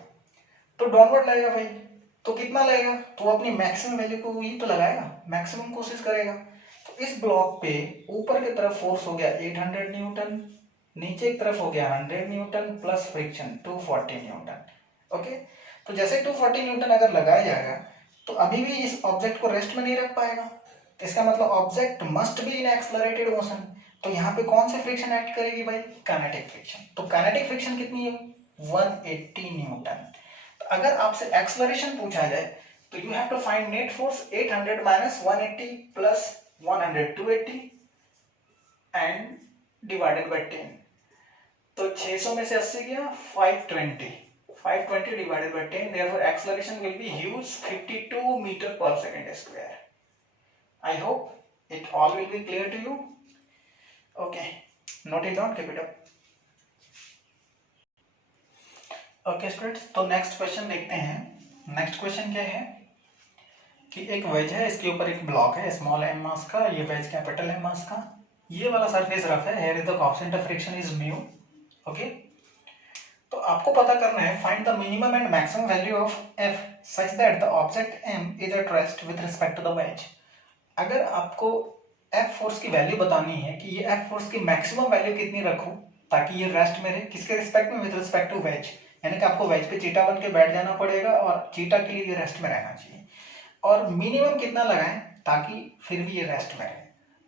तो downward लगेगा भाई, तो कितना लगेगा? तो अपनी मैक्सिमम वैल्यू को ही तो लगाएगा, मैक्सिमम कोशिश करेगा। तो इस ब्लॉक पे ऊपर की तरफ फोर्स हो गया 800 न्यूटन, नीचे की तरफ हो गया 100 Newton plus friction 240 Newton. Okay, तो जैसे 240 न्यूटन अगर लगाया जाएगा तो अभी भी इस ऑब्जेक्ट को रेस्ट में नहीं रख पाएगा। तो इसका मतलब object must be in accelerated motion. तो यहाँ पे कौन सी फ्रिक्शन एक्ट करेगी भाई? Kinetic friction. तो काइनेटिक फ्रिक्शन कितनी है? 180 न्यूटन। तो अगर आपसे एक्सलरेशन पूछा जाए तो you have to find net force 800 minus 180 plus 100 280 and divided by 10। तो 600 में से 80 गया 520 divided by 10, therefore acceleration will be huge 52 metre per second square. I hope it all will be clear to you. Okay, note it down, keep it up. Okay students, तो next question देखते हैं। Next question क्या है कि एक veg है, इसके ऊपर एक ब्लॉक है स्मॉल m मास का, ये वेज कैपिटल M मास का, ये वाला सरफेस रफ है, here is the coefficient of friction is mu. Okay, तो आपको पता करना है find the minimum and maximum value of F such that the object M is at rest with respect to the wedge. अगर आपको F force की value बतानी है कि ये F फोर्स की मैक्सिमम वैल्यू कितनी रखूं ताकि ये रेस्ट में रहे, किसके रिस्पेक्ट में? विद रिस्पेक्ट टू वेज, यानी कि आपको वेज पे चीटा बन के बैठ जाना पड़ेगा और चीटा के लिए ये रेस्ट में रहना चाहिए। और मिनिमम कितना लगाएं ताकि फिर भी ये रेस्ट में रहे?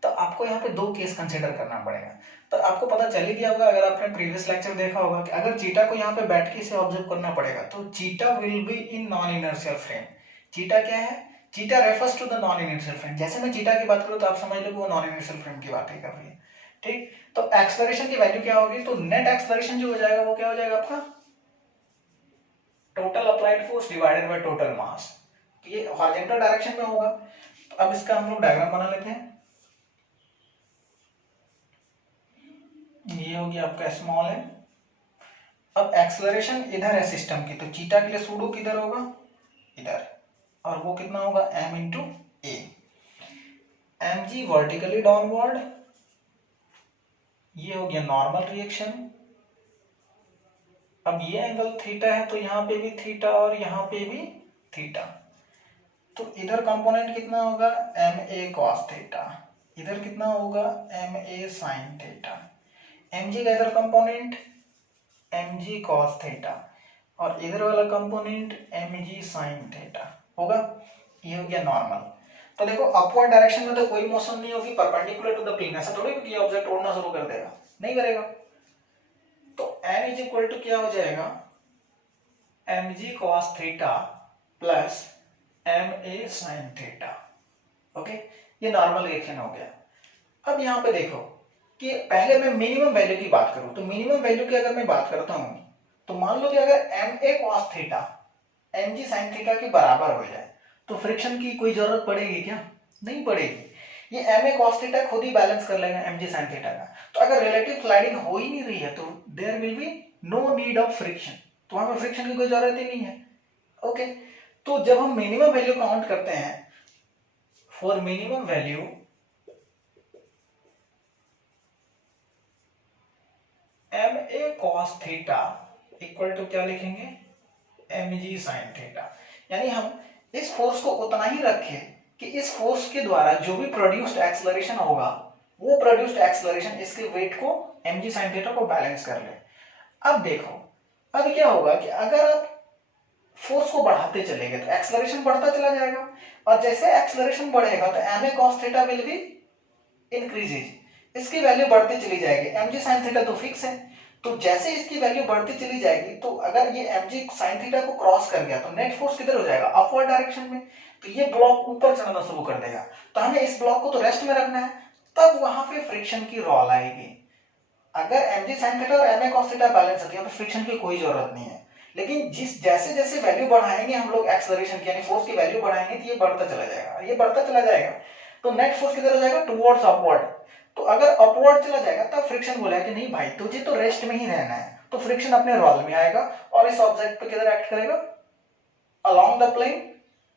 तो आपको यहाँ पे दो केस कंसीडर करना पड़ेगा। तो आपको पता चल ही गया होगा, अगर आपने प्रीवियस लेक्चर देखा होगा, कि अगर चीटा को यहाँ पे बैठ के इसे ऑब्जर्व करना पड़ेगा तो cheetah will be in non inertial frame. Cheetah क्या है? Cheetah refers to the non inertial frame. जैसे मैं चीटा की बात करूँ तो आप समझ लो वो नॉन इनर्शियल फ्रेम की बात ही कर रही है। ठीक, तो एक्सलरेशन की वैल्यू क्या होगी? तो नेट एक्सलरेशन जो हो जाएगा वो क्या हो जाएगा आपका? Total applied force divided by total mass. ये हॉरिजॉन्टल डायरेक्शन में होगा। तो अब इसका हम लोग डायग्राम बना लेते हैं। ये हो गया आपका स्मॉल है। अब एक्सलरेशन इधर है सिस्टम की, तो चीटा के लिए सूडो किधर होगा? इधर, और वो कितना होगा? m इंटू ए। mg वर्टिकली डाउनवर्ड, ये हो गया नॉर्मल रिएक्शन। अब ये एंगल थीटा है तो यहाँ पे भी थीटा और यहाँ पे भी थीटा, तो इधर कंपोनेंट कितना होगा? एम ए कॉस थीटा, इधर कितना होगा? M A sine theta. M G का इधर component M G cos theta और इधर वाला कंपोनेंट एम जी साइन थीटा होगा। ये हो गया नॉर्मल। तो देखो अपवर्ड डायरेक्शन में तो कोई मोशन नहीं होगी परपेंडिकुलर टू द प्लेन, ऐसा थोड़ी कि ऑब्जेक्ट उड़ना शुरू कर देगा, नहीं करेगा। तो n इज इक्वल टू क्या हो जाएगा? M G cos theta plus M A sine theta. Okay, ये नॉर्मल रिएक्शन हो गया। अब यहाँ पे देखो कि पहले मैं मिनिमम वैल्यू की बात करूं, तो मिनिमम वैल्यू की अगर मैं बात करता हूं तो मान लो कि अगर एम ए कॉस थीटा एम जी साइन थीटा के बराबर हो जाए तो फ्रिक्शन की कोई जरूरत पड़ेगी क्या? नहीं पड़ेगी। ये एम ए कॉस थीटा खुद ही बैलेंस कर लेगा एम जी साइन थीटा का। तो अगर रिलेटिव स्लाइडिंग हो ही नहीं रही है तो there will be no need of friction, तो वहां पर फ्रिक्शन की कोई जरूरत ही नहीं है। ओके, तो जब हम मिनिमम वैल्यू काउंट करते हैं, for minimum value M A cos theta equal to क्या लिखेंगे? एम जी साइन थीटा। यानी हम इस फोर्स को उतना ही रखें कि इस फोर्स के द्वारा जो भी प्रोड्यूस्ड एक्सेलरेशन होगा वो प्रोड्यूस्ड एक्सेलरेशन इसके वेट को एम जी साइन थीटा को बैलेंस कर ले। अब देखो, अब क्या होगा कि अगर आप फोर्स को बढ़ाते चलेंगे तो एक्सेलरेशन बढ़ता चला जाएगा, और जैसे एक्सेलरेशन बढ़ेगा तो m A cos theta will be increases, इसकी वैल्यू बढ़ती चली जाएगी। एम जी साइन थीटा तो फिक्स है, तो जैसे इसकी वैल्यू बढ़ती चली जाएगी, तो अगर ये mg sin थीटा को क्रॉस कर गया तो नेट फोर्स किधर हो जाएगा, अपवर्ड डायरेक्शन में। तो ये ब्लॉक ऊपर चढ़ना शुरू कर देगा, तो हमें इस ब्लॉक को तो रेस्ट में रखना है, तब वहां पे फ्रिक्शन की रोल आएगी। अगर mg sin थीटा और ma cos थीटा बैलेंस है तो यहाँ पे फ्रिक्शन की कोई जरूरत नहीं है। लेकिन जैसे जैसे वैल्यू बढ़ाएंगे हम लोग एक्सेलरेशन की, यानी फोर्स की वैल्यू बढ़ाएंगे, तो ये बढ़ता चला जाएगा, ये बढ़ता चला जाएगा, तो नेट फोर्स किधर हो जाएगा, टुवर्ड्स अपवर्ड। तो अगर अपवर्ड चला जाएगा तब फ्रिक्शन बोला कि नहीं भाई तुझे तो रेस्ट में ही रहना है, तो फ्रिक्शन अपने रोल में आएगा और इस ऑब्जेक्ट पे किधर एक्ट करेगा, along the plane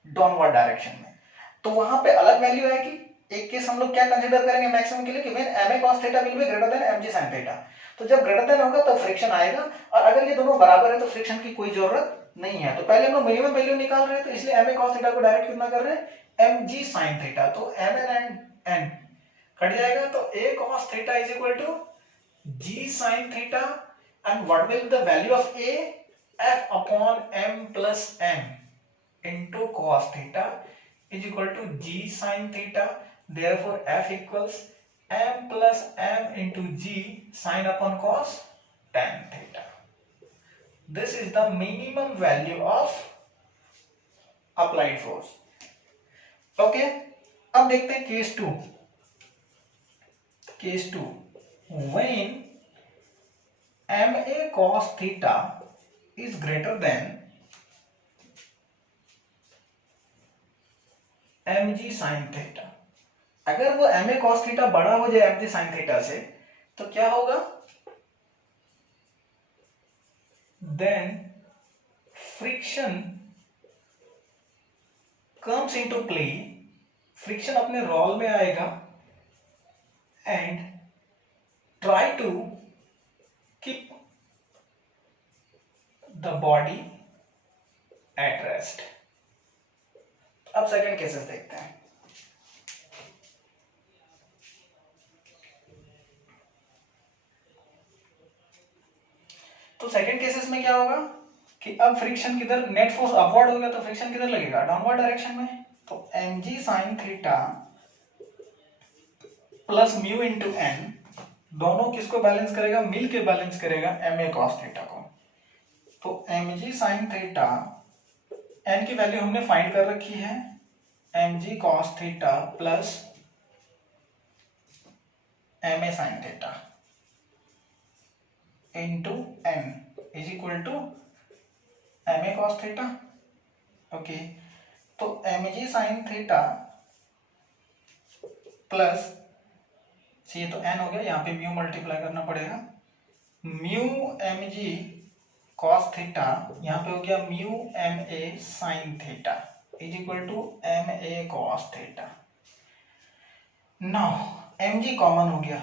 downward direction में। तो वहां पे अलग वैल्यू आएगी। एक केस हम लोग क्या कंसीडर करेंगे मैक्सिमम के लिए कि when ma cos theta will be greater than mg sin theta. तो जब ग्रेटर देन होगा तो फ्रिक्शन आएगा, और अगर ये दोनों बराबर है तो फ्रिक्शन की कोई जरूरत नहीं है। तो पहले हम लोग मिनिमम वैल्यू निकाल रहे हैं, तो इसलिए ma cos थीटा को डायरेक्ट कितना कर रहे हैं, mg sin थीटा। तो mn एंड n कट जाएगा, तो a cos theta is equal to g sin theta, and what will the value of a, f upon m plus m into cos theta is equal to g sin theta. Therefore f equals m plus m into g sin upon cos tan theta. This is the minimum value of applied force. Okay, अब देखते हैं case 2। Case 2, when ma cos theta is greater than mg sin theta. अगर वो ma cos theta बड़ा हो जाए mg sin theta से, तो क्या होगा, then friction comes into play, friction अपने रोल में आएगा, and try to keep the body at rest. अब सेकंड केसेस देखते हैं। तो सेकंड केसेस में क्या होगा कि अब फ्रिक्शन किधर, नेट फोर्स अपवर्ड हो गया तो फ्रिक्शन किधर लगेगा, डाउनवर्ड डायरेक्शन में। तो mg sin theta plus mu into n, दोनों किसको बैलेंस करेगा, मिल के बैलेंस करेगा ma cos थीटा को। तो mg sin थीटा, n की वैल्यू हमने फाइंड कर रखी है, mg cos theta plus ma sin theta into n is equal to ma cos theta. Okay, तो mg sin थीटा प्लस, ये तो n हो गया, यहाँ पे म्यू मल्टीप्लाई करना पड़ेगा, म्यू mg cos थीटा, यहाँ पे हो गया mu ma sin theta is equal to ma cos theta. Now mg common हो गया,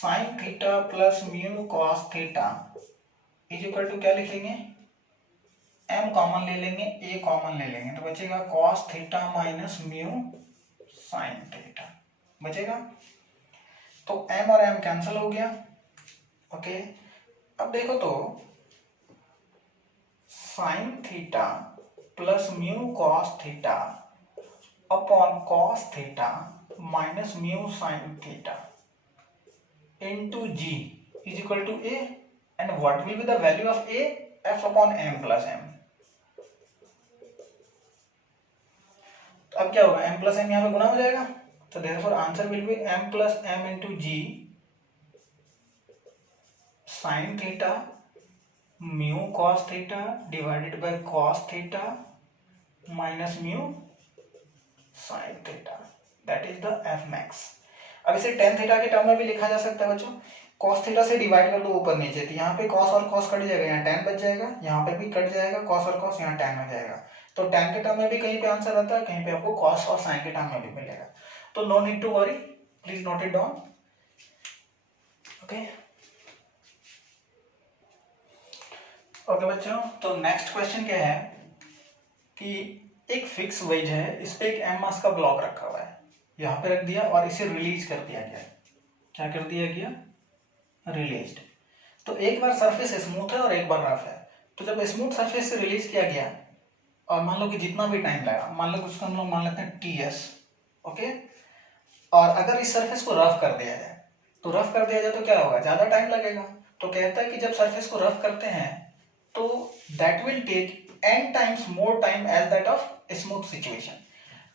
sin theta plus mu cos theta is equal to क्या लिखेंगे, m कॉमन ले लेंगे, a कॉमन ले लेंगे, तो बचेगा cos theta minus mu sin theta बचेगा। तो m और m कैंसिल हो गया। ओके, अब देखो तो sin theta plus mu cos theta upon cos theta minus mu sin theta into g is equal to a, and what will be the value of a, f upon m plus m। तो अब क्या होगा, m plus m यहाँ पे गुना हो जाएगा, तो therefore answer will be m plus m into g sin theta mu cos theta divided by cos theta minus mu sin theta, that is the f max। अब इसे tan थीटा के term में भी लिखा जा सकता है बच्चों, cos थीटा से डिवाइड कर दो ऊपर नीचे, तो यहाँ पे cos और cos कट जाएगा, यहाँ tan बच जाएगा, यहाँ पे भी कट जाएगा cos और cos, यहाँ tan हो जाएगा। तो tan के टर्म में भी कहीं पे आंसर आता है, कहीं पे आपको cos और sin के टर्म में भी मिलेगा। तो no need to worry, please note it down. Okay okay बच्चों, तो नेक्स्ट क्वेश्चन क्या है कि एक फिक्स वेज है, इस पे एक एम मास का ब्लॉक रखा हुआ है, यहाँ पे रख दिया और इसे रिलीज कर दिया गया। क्या कर दिया गया, रिलीज्ड। तो एक बार सरफेस स्मूथ है और एक बार रफ है, तो जब स्मूथ सरफेस से रिलीज किया गया और मान लो कि जितना भी टाइम लगा, मान लो उसको हम लोग मान लेते हैं ts। ओके, और अगर इस सरफेस को रफ कर दिया जाए, तो रफ कर दिया जाए तो क्या होगा, ज्यादा टाइम लगेगा, तो कहता है कि जब सरफेस को रफ करते हैं तो that will take n times more time as that of smooth situation.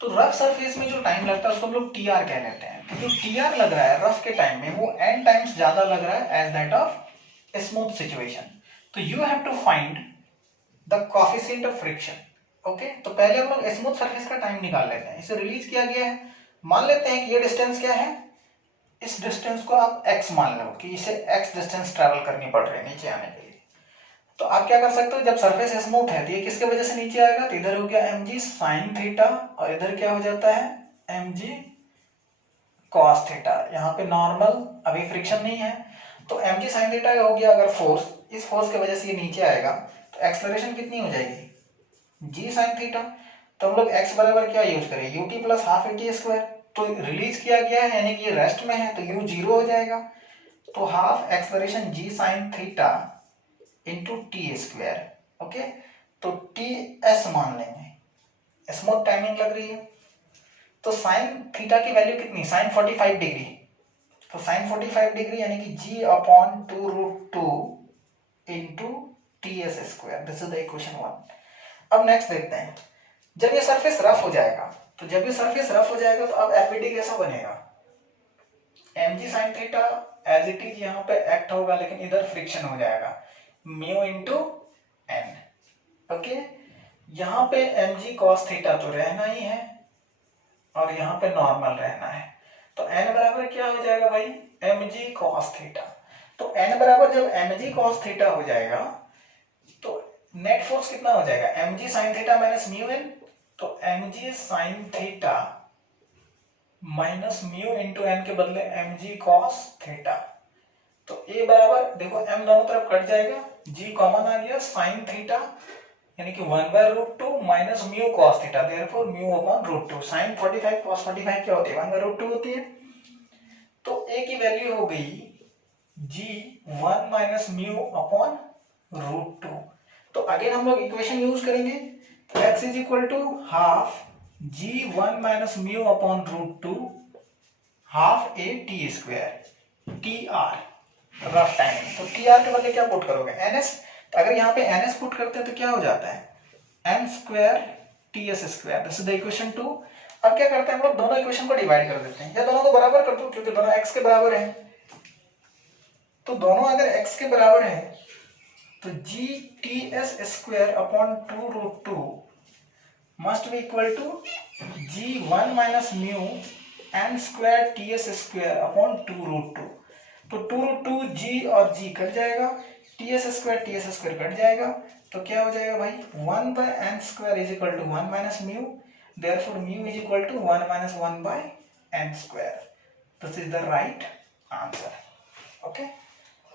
तो रफ सरफेस में जो टाइम लगता है उसको हम लोग टीआर कह लेते हैं। तो जो टीआर लग रहा है रफ के टाइम में वो n टाइम्स ज्यादा लग रहा है as that of smooth situation. तो you have to find the coefficient of friction. Okay, तो पहले हम लोग स्मूथ सरफेस का टाइम निकाल लेते हैं। इसे रिलीज किया गया है, मान लेते हैं कि ये डिस्टेंस क्या है, इस डिस्टेंस को आप x मान लो कि इसे x डिस्टेंस ट्रैवल करनी पड़ रही है नीचे आने के लिए। तो आप क्या कर सकते हो, जब सरफेस स्मूथ है तो ये किसके वजह से नीचे आएगा, तो इधर हो गया mg sin थीटा और इधर क्या हो जाता है mg cos थीटा। यहाँ पे नॉर्मल अभी फ्रिक्शन नहीं है तो mg sin थीटा हो गया अगर फोर्स, इस फोर्स की वजह से ये नीचे आएगा तो एक्सेलरेशन कितनी हो जाएगी g sin थीटा। तो हम लोग x बराबर क्या यूज करें, ut plus half at square. तो रिलीज किया गया है यानी कि ये रेस्ट में है तो u जीरो हो जाएगा। तो half acceleration g sin theta into T square. Okay, तो टी एस मान लेंगे, स्मूथ टाइमिंग लग रही है। तो साइन थीटा की वैल्यू कितनी, साइन 45 डिग्री। तो साइन 45 डिग्री यानी कि g upon 2√2 into T s square. This is the equation 1। अब नेक्स्ट देखते हैं, जब ये सरफेस रफ हो जाएगा तो जब ये सरफेस रफ हो जाएगा तो अब एफबीटी कैसा बनेगा, mg sin theta as it is यहाँ पे एक्ट होगा लेकिन इधर फ्रिक्शन हो जाएगा म्यू इंटू एन। ओके, यहाँ पे mg cos थीटा तो रहना ही है और यहाँ पे नॉर्मल रहना है। तो n बराबर क्या हो जाएगा भाई, mg cos थीटा। तो n बराबर जब mg cos थीटा हो जाएगा तो नेट फोर्स कितना हो जाएगा, mg sin theta minus mu n. तो mg sin theta minus mu into n के बदले mg cos थीटा। तो a बराबर देखो m दोनों तरफ कट जाएगा, g कॉमन आ गया, sin थीटा यानी कि 1/√2 minus mu cos theta, therefore mu upon √2। sin 45 cos 45 क्या होती है, 1/√2 होती है। तो a की वैल्यू हो गई g 1 माइनस म्यू अपॉन √2। तो अगेन हम लोग इक्वेशन यूज करेंगे, तो x is equal to half g 1 minus mu upon √2 half a t square t r rough time. तो टी आर के बदले क्या पुट करोगे, ns। तो अगर यहाँ पे ns पुट करते हैं तो क्या हो जाता है m square t s square. This is the equation 2। अब क्या करते हैं हम लोग, दोनों इक्वेशन को डिवाइड कर देते हैं या दोनों को बराबर कर दो क्योंकि दोनों x के बराबर है। तो दोनों अगर x के बराबर है तो g t s square upon 2√2 must be equal to g 1 minus mu n square t s square upon 2√2। तो 2√2 g और g कट जाएगा, टी एस स्क्वायर कट जाएगा। तो क्या हो जाएगा भाई, 1 by n square is equal to 1 minus mu, therefore mu is equal to 1 minus 1 by n square. This is the right answer. Okay,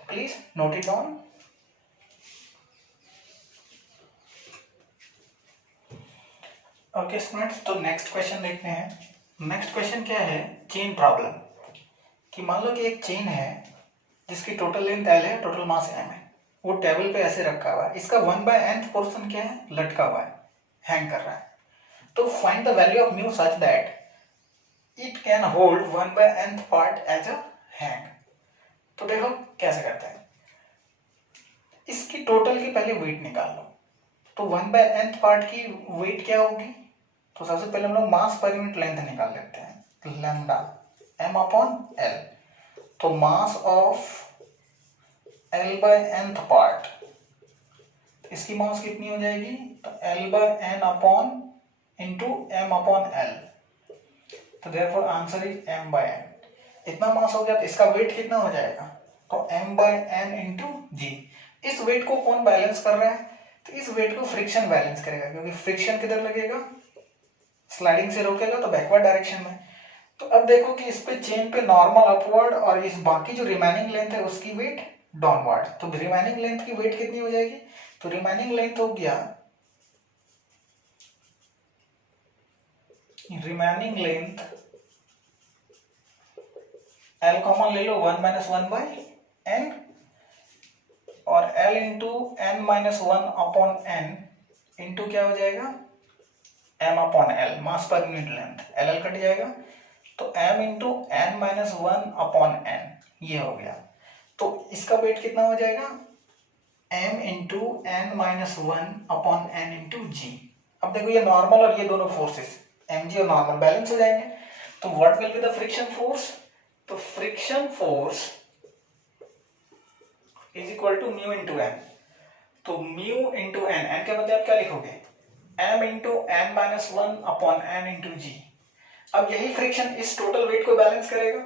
please note it down. Okay students, तो next question देखते हैं। Next question क्या है, chain problem. कि मान लो कि एक चेन है जिसकी टोटल लेंथ L है, टोटल मास M है, वो टेबल पे ऐसे रखा हुआ है, इसका 1/nth पोर्शन क्या है, लटका हुआ है, हैंग कर रहा है। तो find the value of mu such that it can hold 1/nth part as a hang. तो देखो कैसे करते हैं, इसकी टोटल की पहले वेट निकाल लो। तो 1/nth पार्ट की वेट क्या होगी, तो सबसे पहले हम लोग मास पर यूनिट लेंथ निकाल लेते हैं, लैम्डा m अपॉन l। तो मास ऑफ l/nth पार्ट, इसकी मास कितनी हो जाएगी, तो l/n upon into m upon l। तो देयरफॉर आंसर इज m/n। इतना मास हो गया तो इसका वेट कितना हो जाएगा, तो m/n इंटू g। इस वेट को कौन बैलेंस कर रहा है, तो इस वेट को फ्रिक्शन बैलेंस करेगा, क्योंकि फ्रिक्शन किधर लगेगा, स्लाइडिंग से रोकेगा तो बैकवर्ड डायरेक्शन में। तो अब देखो कि इस पे चेन पे नॉर्मल अपवर्ड और इस बाकी जो रिमेनिंग लेंथ है उसकी वेट डाउनवर्ड। तो रिमेनिंग लेंथ की वेट कितनी हो जाएगी, तो रिमेनिंग लेंथ हो गया, रिमेनिंग लेंथ L कॉमन ले लो, 1 माइनस 1 बाई n और L into n minus 1 upon n into क्या हो जाएगा, m अपॉन l, मास per unit length, LL cut जाएगा। तो m into n minus 1 upon n ये हो गया। तो इसका वेट कितना हो जाएगा, m into n minus one upon n into g. अब देखो ये नॉर्मल और ये दोनों फोर्सेस एम जी और नॉर्मल बैलेंस हो जाएंगे, तो what will be the friction force, तो friction force is equal to mu into n. तो म्यू इंटू एन, एन के बदले आप क्या लिखोगे, m into n minus one upon n into g. अब यही फ्रिक्शन इस टोटल वेट को बैलेंस करेगा,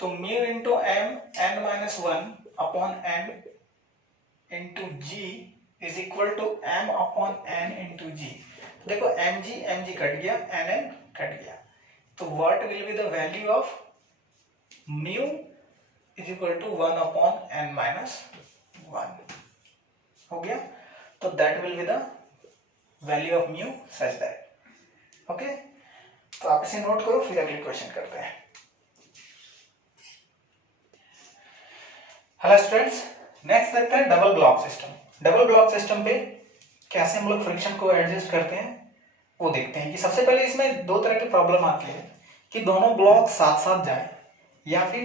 तो mu into m n minus one upon n into g is equal to m upon n into g. देखो m g cut गया, n n cut गया, तो what will be the value of mu is equal to one upon n minus one, हो गया। तो that will be the value of mu such that, okay. तो आप इसे note करो, फिर अगले क्वेश्चन करते हैं। हेलो स्टूडेंट्स, नेक्स्ट देखते हैं double block system. Double block system पे कैसे हम लोग फ्रिक्शन को एडजस्ट करते हैं वो देखते हैं। कि सबसे पहले इसमें दो तरह की प्रॉब्लम आती है कि दोनों ब्लॉक साथ साथ जाए या फिर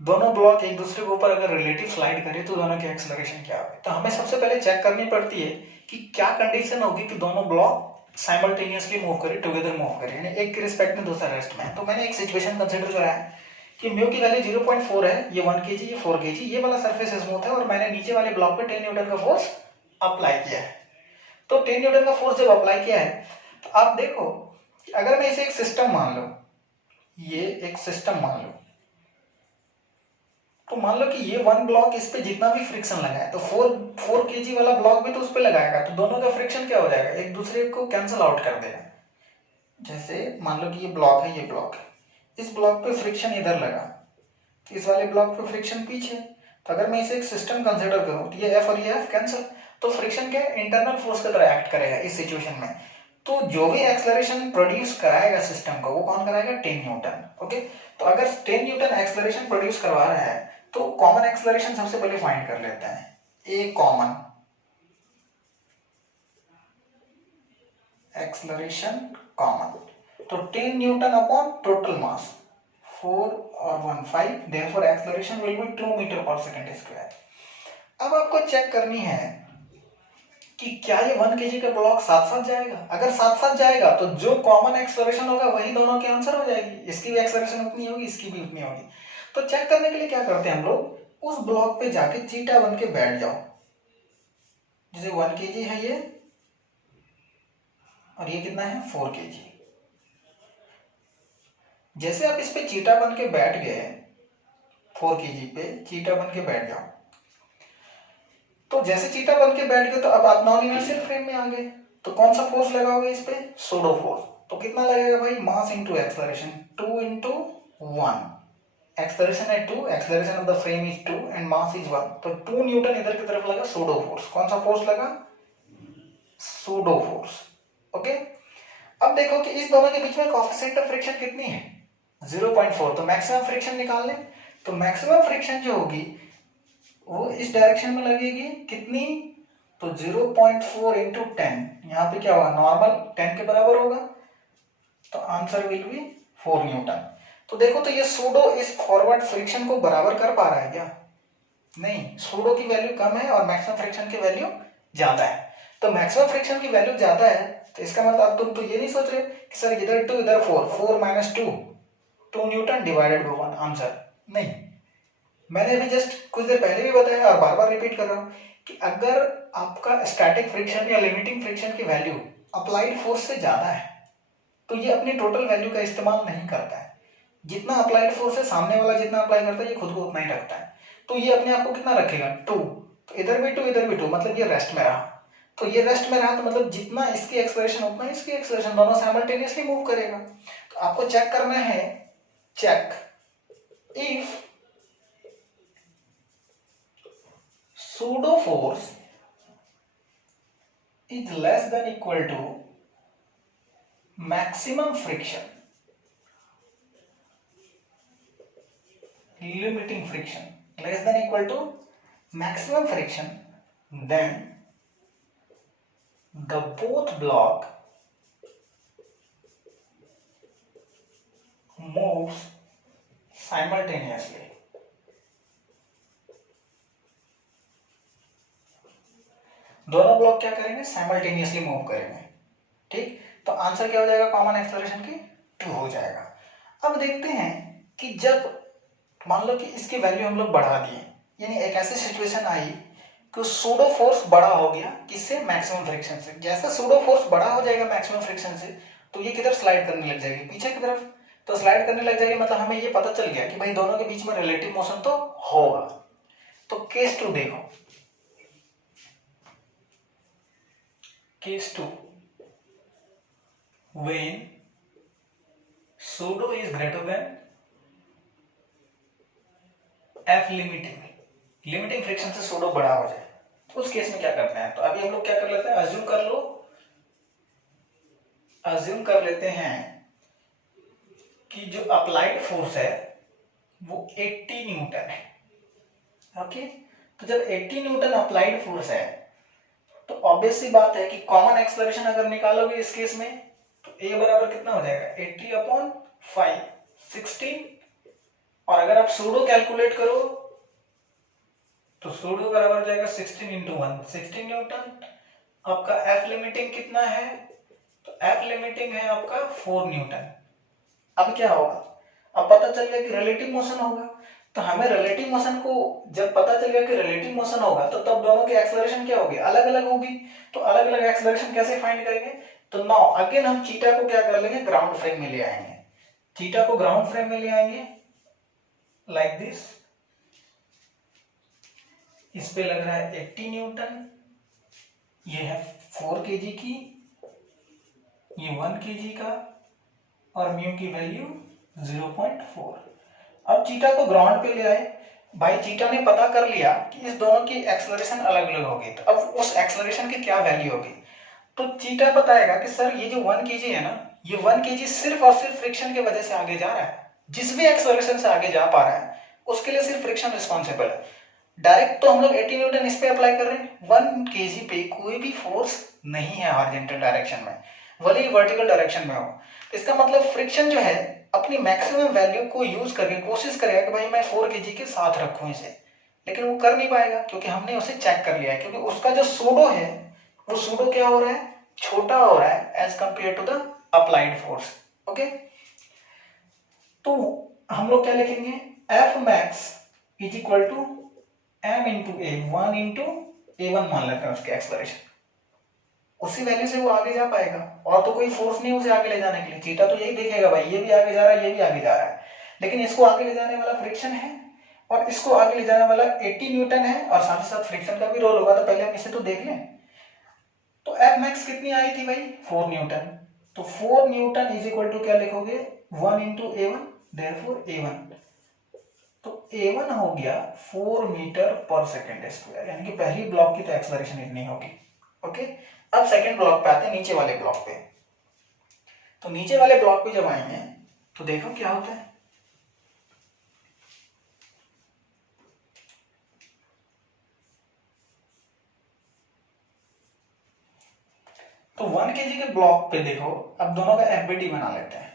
दोनों ब्लॉक एक दूसरे के ऊपर अगर रिलेटिव स्लाइड करे तो दोनों की एक्सेलरेशन क्या होगी। तो हमें सबसे पहले चेक करनी पड़ती है कि क्या कंडीशन होगी कि दोनों ब्लॉक साइमल्टेनियसली मूव करे, टुगेदर मूव करे, यानी एक के रिस्पेक्ट में दूसरा रेस्ट में। तो मैंने एक सिचुएशन कंसिडर करा है कि म्यू की वैल्यू 0.4 है, ये 1 kg, ये 4 kg, ये वाला सरफेस स्मूथ है और मैंने नीचे वाले ब्लॉक पे 10 न्यूटन का फोर्स अप्लाई किया है। तो 10 न्यूटन का फोर्स जब अप्लाई किया है तो आप देखो कि अगर मैं इसे एक सिस्टम मान लो, ये एक सिस्टम मान लो, तो मान लो कि ये वन ब्लॉक इस पे जितना भी फ्रिक्शन लगा है तो 4 kg वाला ब्लॉक भी तो उस पे लगाएगा, तो दोनों का फ्रिक्शन क्या हो जाएगा, एक दूसरे को कैंसिल आउट कर देगा। जैसे मान लो कि ये ब्लॉक है, ये ब्लॉक है, इस ब्लॉक पे फ्रिक्शन इधर लगा तो इस वाले ब्लॉक पे फ्रिक्शन पीछे। तो अगर मैं इसे एक सिस्टम कंसीडर करूं तो ये एफ और ये एफ कैंसिल, तो फ्रिक्शन क्या इंटरनल फोर्स की तरह एक्ट करेगा इस सिचुएशन में। तो जो भी एक्सेलरेशन प्रोड्यूस कराएगा सिस्टम को वो कौन कराएगा, 10 न्यूटन, ओके। तो अगर 10 न्यूटन एक्सेलरेशन प्रोड्यूस करवा रहा है तो कॉमन एक्सेलरेशन सबसे पहले फाइंड कर लेते हैं। ए कॉमन एक्सेलरेशन कॉमन, तो 10 न्यूटन अपॉन टोटल मास 4 और 1 5, therefore acceleration will be 2 metre per second square. अब आपको चेक करनी है कि क्या ये 1 kg का ब्लॉक साथ साथ जाएगा। अगर साथ साथ जाएगा तो जो कॉमन एक्सेलरेशन होगा वही दोनों के आंसर हो जाएगी, इसकी भी एक्सेलरेशन उतनी होगी, इसकी भी उतनी होगी। तो चेक करने के लिए क्या करते हैं हम लोग, उस ब्लॉक पे जाके चीटा बन के बैठ जाओ। जैसे 1 kg है ये और ये कितना है 4 kg। जैसे आप इस पे चीटा बन के बैठ गए, 4 kg पे चीटा बन के बैठ जाओ, तो जैसे चीटा बन के बैठ गए तो अब आप नॉन इनर्शियल फ्रेम में आ गए, तो कौन सा फोर्स लगाओगे इस पे, सूडो फोर्स। तो कितना लगेगा भाई, mass into acceleration, 2 into 1, acceleration है 2, acceleration of the frame is 2 and mass is 1, तो 2 न्यूटन इधर की तरफ लगा, सूडो फोर्स। कौन सा फोर्स लगा, सूडो फोर्स, ओके। अब देखो कि इस दोनों के बीच में कोएफिशिएंट ऑफ फ्रिक्शन कितनी है, 0.4। तो मैक्सिमम फ्रिक्शन निकाल लें, तो मैक्सिमम फ्रिक्शन जो होगी वो इस डायरेक्शन में लगेगी कितनी, तो 0.4 इंटू 10, यहाँ पे क्या होगा, नॉर्मल 10 के बराबर होगा, तो आंसर विल बी 4 न्यूटन। तो देखो तो ये सूडो इस फॉरवर्ड फ्रिक्शन को बराबर कर पा रहा है क्या, नहीं, सूडो की वैल्यू कम है और मैक्सिमम फ्रिक्शन की वैल्यू ज्यादा है। तो मैक्सिमम फ्रिक्शन की वैल्यू ज्यादा है तो इसका मतलब तुम तो ये नहीं सोच रहे कि सर इधर 2 इधर 4, 4 minus 2 Newton divided by 1 answer, नहीं। मैंने अभी जस्ट कुछ देर पहले भी बताया और बार बार रिपीट कर रहा हूं कि अगर आपका स्टैटिक फ्रिक्शन या लिमिटिंग फ्रिक्शन की वैल्यू अप्लाइड फोर्स से ज्यादा है तो ये अपनी टोटल वैल्यू का इस्तेमाल नहीं करता है। जितना अप्लाइड फोर्स है सामने वाला जितना अप्लाई करता है ये खुद को उतना ही रखता है, तो ये अपने आप को कितना रखेगा, 2, तो इधर भी 2 इधर भी 2, मतलब ये रेस्ट में रहा। तो ये रेस्ट में रहा तो मतलब जितना इसकी एक्सेलरेशन उतना इसकी एक्सेलरेशन, दोनों साइमल्टेनियसली मूव करेगा। तो आपको चेक करना है, check if pseudo force is less than equal to maximum friction, limiting friction less than equal to maximum friction, then the both block moves simultaneously, दोनों ब्लॉक क्या करेंगे, साइमल्टेनियसली मूव करेंगे। ठीक, तो आंसर क्या हो जाएगा कॉमन एक्सेलरेशन की, 2 हो जाएगा। अब देखते हैं कि जब मान लो कि इसकी वैल्यू हम लोग बढ़ा दिए, यानी एक ऐसी सिचुएशन आई कि सूडो फोर्स बड़ा हो गया, किससे, मैक्सिमम फ्रिक्शन से। जैसे सूडो फोर्स बड़ा हो जाएगा मैक्सिमम फ्रिक्शन से, तो ये किधर स्लाइड करने लग जाएगी, पीछे की तरफ। तो स्लाइड करने लग जाएगी मतलब हमें ये पता चल गया कि भाई दोनों के बीच में रिलेटिव मोशन तो होगा। तो केस 2 देखो, case 2, when pseudo is greater than f limiting friction से सूडो बड़ा हो जाए, तो उस केस में क्या करते हैं। तो अभी हम लोग क्या कर लेते हैं, अज्यूम कर लेते हैं कि जो अप्लाइड फोर्स है वो 80 न्यूटन है। ओके, तो जब 80 न्यूटन अप्लाइड फोर्स है तो ऑब्वियस सी बात है कि कॉमन एक्सेलरेशन अगर निकालोगे इस केस में तो a बराबर कितना हो जाएगा, 80/5, 16। और अगर आप सूडो कैलकुलेट करो तो सूडो बराबर हो जाएगा 16 × 1, 16 न्यूटन। आपका एफ लिमिटिंग कितना है, तो एफ लिमिटिंग है आपका 4 न्यूटन। अब क्या होगा, अब पता चल गया कि रिलेटिव मोशन होगा, तो हमें रिलेटिव मोशन को जब पता चल गया कि रिलेटिव मोशन होगा तो तब दोनों की एक्सेलरेशन क्या होगी, अलग अलग होगी। तो अलग अलग एक्सेलरेशन कैसे फाइंड करेंगे, तो नाउ अगेन हम चीटा को क्या कर लेंगे, ग्राउंड फ्रेम में ले आएंगे। चीटा को ग्राउंड फ्रेम में ले आएंगे लाइक दिस। इस पे लग रहा है 80 न्यूटन, ये है 4 kg की, ये 1 kg का, और म्यू की वैल्यू 0.4। अब चीटा को ग्राउंड पे ले आए, भाई चीटा ने पता कर लिया कि इस दोनों की एक्सेलरेशन अलग अलग होगी, तो अब उस एक्सेलरेशन की क्या वैल्यू होगी। तो चीटा बताएगा कि सर ये जो 1 kg है ना, ये 1 kg सिर्फ और सिर्फ फ्रिक्शन की वजह से आगे जा रहा है, जिस भी एक्सेलरेशन से आगे जा पा रहा है उसके लिए सिर्फ फ्रिक्शन रिस्पॉन्सिबल है। डायरेक्ट तो हम लोग 80 न्यूटन इस पे अप्लाई कर रहे हैं, 1 kg पे कोई भी फोर्स नहीं है हॉरिजॉन्टल डायरेक्शन में, भले ही वर्टिकल डायरेक्शन में हो। इसका मतलब फ्रिक्शन जो है अपनी मैक्सिमम वैल्यू को यूज करके कोशिश करेगा कि भाई मैं 4 kg के साथ रखूं इसे, लेकिन वो कर नहीं पाएगा क्योंकि हमने उसे चेक कर लिया है, क्योंकि उसका जो सूडो है वो सूडो क्या हो रहा है, छोटा हो रहा है as compare to the applied force. Okay, तो हम लोग क्या लिखेंगे, f max is equal to m into a, 1 into a1 मान लेते हैं उसके एक्सेलरेशन, उसी वैल्यू से वो आगे जा पाएगा, और तो कोई फोर्स नहीं उसे आगे ले जाने के लिए। चीटा तो यही देखेगा भाई ये भी आगे जा रहा है, ये भी आगे जा रहा है, लेकिन इसको आगे ले जाने वाला फ्रिक्शन है और इसको आगे ले जाने वाला 80 न्यूटन है, और साथ ही साथ फ्रिक्शन का भी रोल होगा। तो पहले हम इसे तो देख लें। तो एफ मैक्स कितनी आई थी भाई, 4 न्यूटन। तो 4 न्यूटन इज इक्वल टू क्या लिखोगे, 1 इंटू a1, देयरफॉर a1। तो a1 हो गया 4 मीटर पर सेकेंड स्क्वायर, यानी कि पहली ब्लॉक की तो एक्सेलरेशन इतनी होगी। ओके, अब सेकेंड ब्लॉक पे आते हैं, नीचे वाले ब्लॉक पे। तो नीचे वाले ब्लॉक पे जब आएंगे तो देखो क्या होता है। तो 1 kg के ब्लॉक पे देखो, अब दोनों का एफबीटी बना लेते हैं।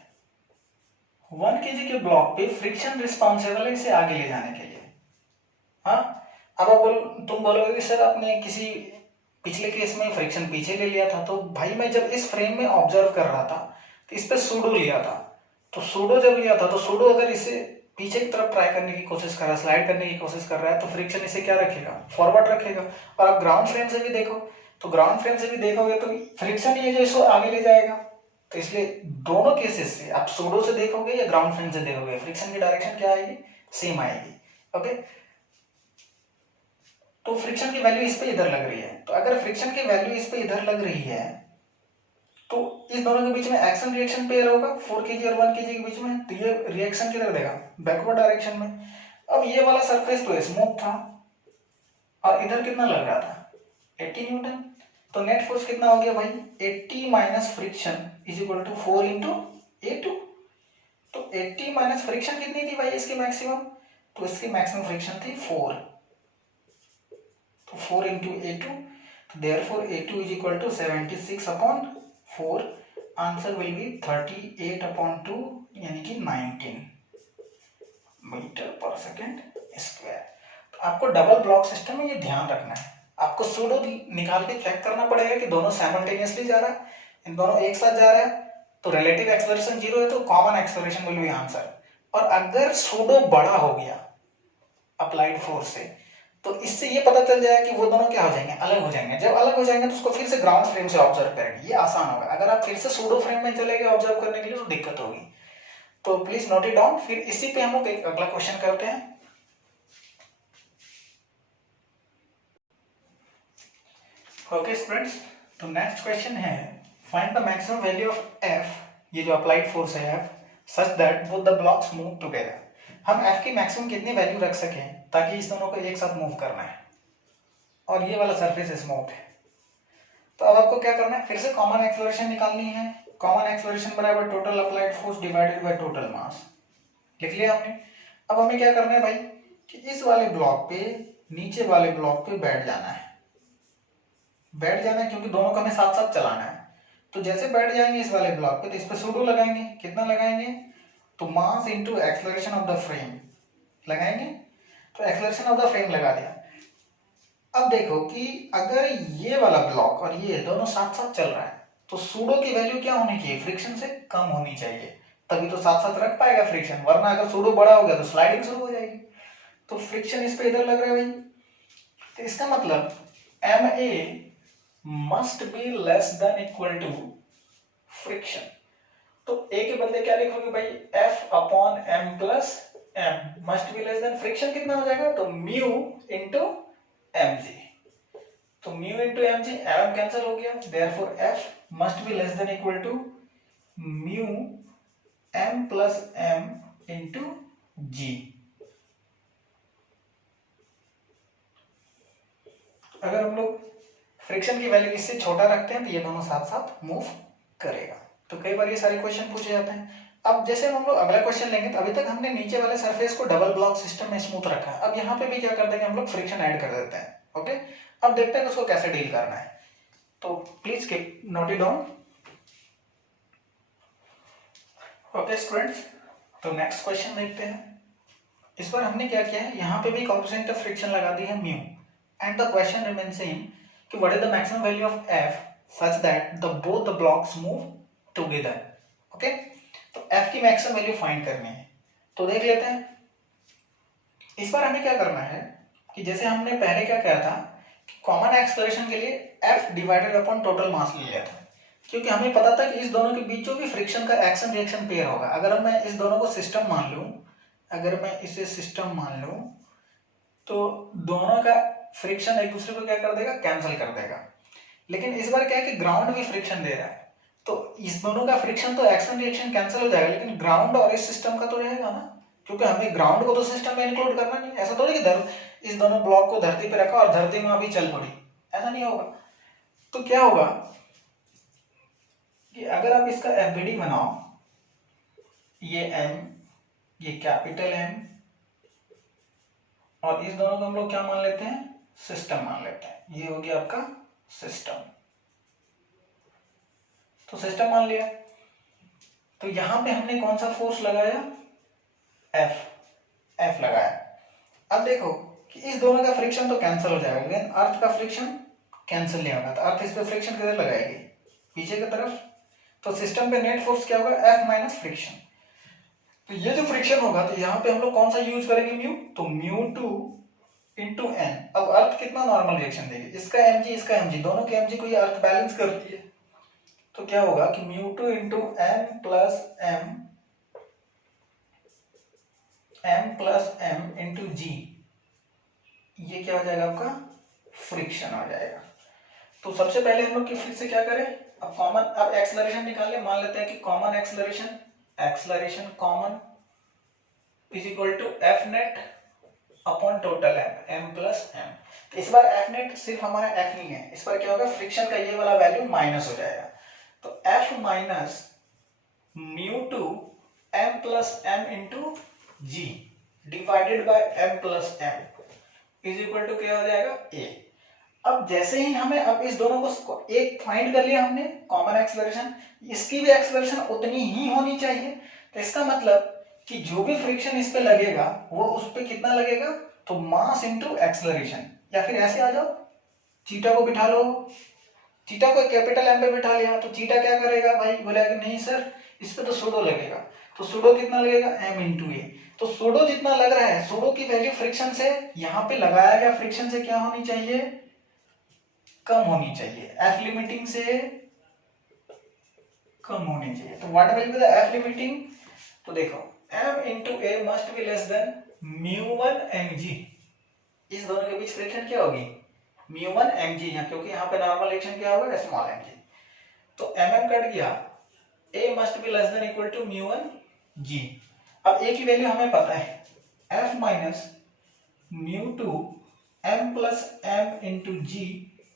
1 kg के ब्लॉक पे फ्रिक्शन रिस्पॉन्सिबल है इसे आगे ले जाने के लिए। हाँ, अब तुम बोलोगे कि सर आपने किसी पिछले केस में फ्रिक्शन पीछे ले लिया था। तो भाई मैं जब इस फ्रेम में ऑब्जर्व कर रहा था तो इस पे सूडो लिया था, तो सूडो जब लिया था तो सूडो अगर इसे पीछे की तरफ ट्राई करने की कोशिश कर रहा है, स्लाइड करने की कोशिश कर रहा है, तो फ्रिक्शन इसे क्या रखेगा, फॉरवर्ड रखेगा। और आप ग्राउंड फ्रेम से भी देखो, तो ग्राउंड फ्रेम से भी देखोगे तो फ्रिक्शन ये जो इसको आगे ले जाएगा। तो इसलिए दोनों केसेस से आप सूडो से देखोगे या ग्राउंड फ्रेम से देखोगे, फ्रिक्शन की डायरेक्शन क्या आएगी, सेम आएगी। ओके, तो फ्रिक्शन की वैल्यू इस पे इधर लग रही है, तो अगर फ्रिक्शन की वैल्यू इस पे इधर लग रही है तो इस दोनों के बीच में एक्शन रिएक्शन पेयर होगा 4 kg और 1 kg के बीच में, तो ये रिएक्शन किधर देगा, बैकवर्ड डायरेक्शन में। अब ये वाला सरफेस तो स्मूथ था और इधर कितना लग रहा था, 80 न्यूटन। तो नेट फोर्स कितना हो गया भाई, 80 minus friction is equal to 4 into a2। तो 80 माइनस फ्रिक्शन कितनी थी भाई इसकी मैक्सिमम, तो इसकी मैक्सिमम फ्रिक्शन थी 4, तो 4 into a2, therefore a2 is equal to 76/4, answer will B 38/2 यानी कि 19 मीटर पर सेकेंड स्क्वायर। तो आपको डबल ब्लॉक सिस्टम में ये ध्यान रखना है, आपको सूडो निकाल के चेक करना पड़ेगा कि दोनों साइमल्टेनियसली जा रहा है, इन दोनों एक साथ जा रहा है, तो रिलेटिव एक्सेलरेशन 0 है तो common acceleration will be answer. और अगर सूडो बड़ा हो गया अप्लाइड फोर्स से, तो इससे ये पता चल जाएगा कि वो दोनों क्या हो जाएंगे, अलग हो जाएंगे। जब अलग हो जाएंगे तो उसको फिर से ग्राउंड फ्रेम से ऑब्जर्व करेंगे, ये आसान होगा। अगर आप फिर से सूडो फ्रेम में चले गए ऑब्जर्व करने के लिए तो दिक्कत होगी। तो प्लीज नोट इट डाउन। फिर इसी पे हम लोग एक अगला क्वेश्चन करते हैं। ओके स्टूडेंट्स, तो नेक्स्ट क्वेश्चन है find the maximum value of F, ये जो अप्लाइड फोर्स है F, such that both the blocks move together. हम एफ की मैक्सिमम कितनी वैल्यू रख सकें ताकि इस दोनों को एक साथ मूव करना है, और ये वाला सरफेस स्मूथ है। तो अब आपको क्या करना है, फिर से कॉमन एक्सेलरेशन निकालनी है। कॉमन एक्सेलरेशन बराबर total applied force divided by total mass, लिख लिया आपने। अब हमें क्या करना है भाई कि इस वाले ब्लॉक पे नीचे वाले ब्लॉक पे बैठ जाना है, क्योंकि दोनों को हमें साथ साथ चलाना है। तो जैसे बैठ जाएंगे इस वाले ब्लॉक पे तो इस पे सूडो लगाएंगे। कितना लगाएंगे, तो mass into acceleration of the frame लगाएंगे। तो एक्सेलरेशन ऑफ द फ्रेम लगा दिया। अब देखो कि अगर ये वाला ब्लॉक और ये दोनों साथ साथ चल रहा है तो सूडो की वैल्यू क्या होनी चाहिए, फ्रिक्शन से कम होनी चाहिए, तभी तो साथ साथ रख पाएगा फ्रिक्शन। वरना अगर सूडो बड़ा हो गया तो स्लाइडिंग शुरू हो जाएगी। तो फ्रिक्शन इस पे इधर लग रहा है भाई, तो इसका मतलब m a must be less than equal to friction. तो ए के बदले क्या लिखोगे भाई, f upon m plus m must be less than friction. कितना हो जाएगा, तो म्यू इंटू एम जी। तो mu into m g, m cancel हो गया, therefore f must be less than equal to mu m plus m into g. अगर हम लोग फ्रिक्शन की वैल्यू इससे छोटा रखते हैं तो ये दोनों साथ साथ मूव करेगा। तो कई बार ये सारे क्वेश्चन पूछे जाते हैं। अब जैसे हम लोग अगला क्वेश्चन लेंगे तो अभी तक हमने नीचे वाले सरफेस को डबल ब्लॉक सिस्टम में स्मूथ रखा है। अब यहाँ पे भी क्या कर देंगे हम लोग, फ्रिक्शन ऐड कर देते हैं। ओके, अब देखते हैं उसको कैसे डील करना है। तो please keep note it down. Okay students, तो नेक्स्ट क्वेश्चन देखते हैं। इस बार हमने क्या किया है, यहाँ पे भी कोएफिशिएंट ऑफ फ्रिक्शन लगा दी है mu, and the question remain same कि what is the maximum value of f such that the both the blocks move together. Okay, तो एफ की मैक्सिमम वैल्यू फाइंड करनी है। तो देख लेते हैं। इस बार हमें क्या करना है कि जैसे हमने पहले क्या किया था कि कॉमन एक्सेलरेशन के लिए F divided upon total mass ले लिया था, क्योंकि हमें पता था कि इस दोनों के बीच जो भी फ्रिक्शन का एक्शन रिएक्शन पेयर होगा। अगर मैं इस दोनों को सिस्टम मान लूं, अगर मैं इसे सिस्टम मान लूं तो दोनों का फ्रिक्शन एक दूसरे को क्या कर देगा, कैंसिल कर देगा। लेकिन इस बार क्या है कि ग्राउंड भी फ्रिक्शन दे रहा है, तो इस दोनों का फ्रिक्शन तो एक्शन रिएक्शन कैंसिल हो जाएगा, लेकिन ग्राउंड और इस सिस्टम का तो रहेगा ना, क्योंकि हमें ग्राउंड को तो सिस्टम में इंक्लूड करना नहीं। ऐसा थोड़ी कि इस दोनों ब्लॉक को धरती पे रखा और धरती में अभी चल पड़ी, ऐसा नहीं होगा। तो क्या होगा कि अगर आप इसका एफबीडी बनाओ, ये एम, ये कैपिटल एम, और इस दोनों को हम लोग क्या मान लेते हैं, सिस्टम मान लेते हैं। ये हो गया आपका सिस्टम, तो सिस्टम मान लिया। तो यहां पे हमने कौन सा फोर्स लगाया, एफ लगाया। अब देखो कि इस दोनों का फ्रिक्शन तो कैंसिल हो जाएगा, लेकिन अर्थ का फ्रिक्शन कैंसिल नहीं होगा। तो अर्थ इस पे फ्रिक्शन किधर लगाएगी, पीछे की तरफ। तो सिस्टम पे नेट फोर्स क्या होगा, एफ माइनस फ्रिक्शन। तो ये जो फ्रिक्शन होगा तो यहाँ पे हम लोग कौन सा यूज करेंगे, म्यू। तो म्यू टू इंटू एन। अब अर्थ कितना नॉर्मल रिएक्शन देगी, इसका एम जी इसका एम जी, दोनों के एम जी को ये अर्थ बैलेंस करती है। तो क्या होगा कि mu two into n plus m into g, ये क्या हो जाएगा आपका, फ्रिक्शन हो जाएगा। तो सबसे पहले हम लोग फिर से क्या करें, अब कॉमन, अब एक्सेलरेशन निकाल ले। मान लेते हैं कि common acceleration common is equal to f net upon total m plus m. इस बार एफ नेट सिर्फ हमारा एफ नहीं है, इस बार क्या होगा, फ्रिक्शन का ये वाला वैल्यू माइनस हो जाएगा। तो f minus mu two m plus m into g divided by m plus m is equal to क्या हो जाएगा, ए। अब जैसे ही हमें अब इस दोनों को एक फाइंड कर लिया हमने कॉमन एक्सेलरेशन, इसकी भी एक्सेलरेशन उतनी ही होनी चाहिए। तो इसका मतलब कि जो भी फ्रिक्शन इस पे लगेगा वो उस पे कितना लगेगा, तो मास इंटू एक्सेलरेशन। या फिर ऐसे आ जाओ चीटा को बिठा लो, चीटा को कैपिटल एम पे बिठा लिया तो चीटा क्या करेगा भाई, बोलेगा कि नहीं सर इस पे तो सूडो लगेगा, तो सूडो कितना लगेगा m इंटू ए। तो सूडो जितना लग रहा है, सूडो की वैल्यू फ्रिक्शन से यहाँ पे लगाया गया फ्रिक्शन से क्या होनी चाहिए, कम होनी चाहिए, एफ लिमिटिंग से कम होनी चाहिए। तो what will be the f limiting, तो देखो m into a must be less than μ1 mg, इस दोनों के बीच फ्रिक्शन क्या होगी μ1 mg, क्योंकि यहाँ पे नॉर्मल रिएक्शन क्या होगा स्मॉल mg, तो mm कट गया, a must be less than equal to μ1 g। अब a की वैल्यू हमें पता है f minus μ2 m plus m into g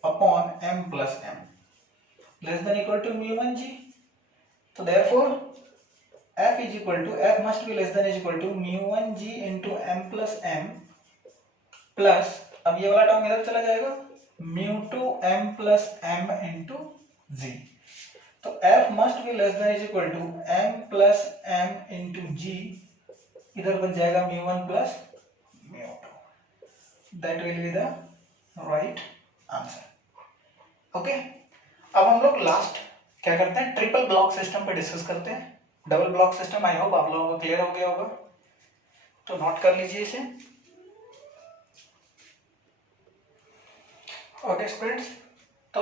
upon m plus m less than equal to μ1 g। तो therefore f is equal to f must be less than is equal to μ1 g into m plus m plus, अब ये वाला term इधर चला जाएगा, μ2 m plus m into g। तो f must be less than is equal to m plus m into g, इधर बन जाएगा μ1 plus μ2, that will be the right answer. Okay, अब हम लोग लास्ट क्या करते हैं, ट्रिपल ब्लॉक सिस्टम पे डिस्कस करते हैं। Double block system I hope आप लोगों को क्लियर हो गया होगा, तो नोट कर लीजिए इसे। ओके स्टूडेंट्स, तो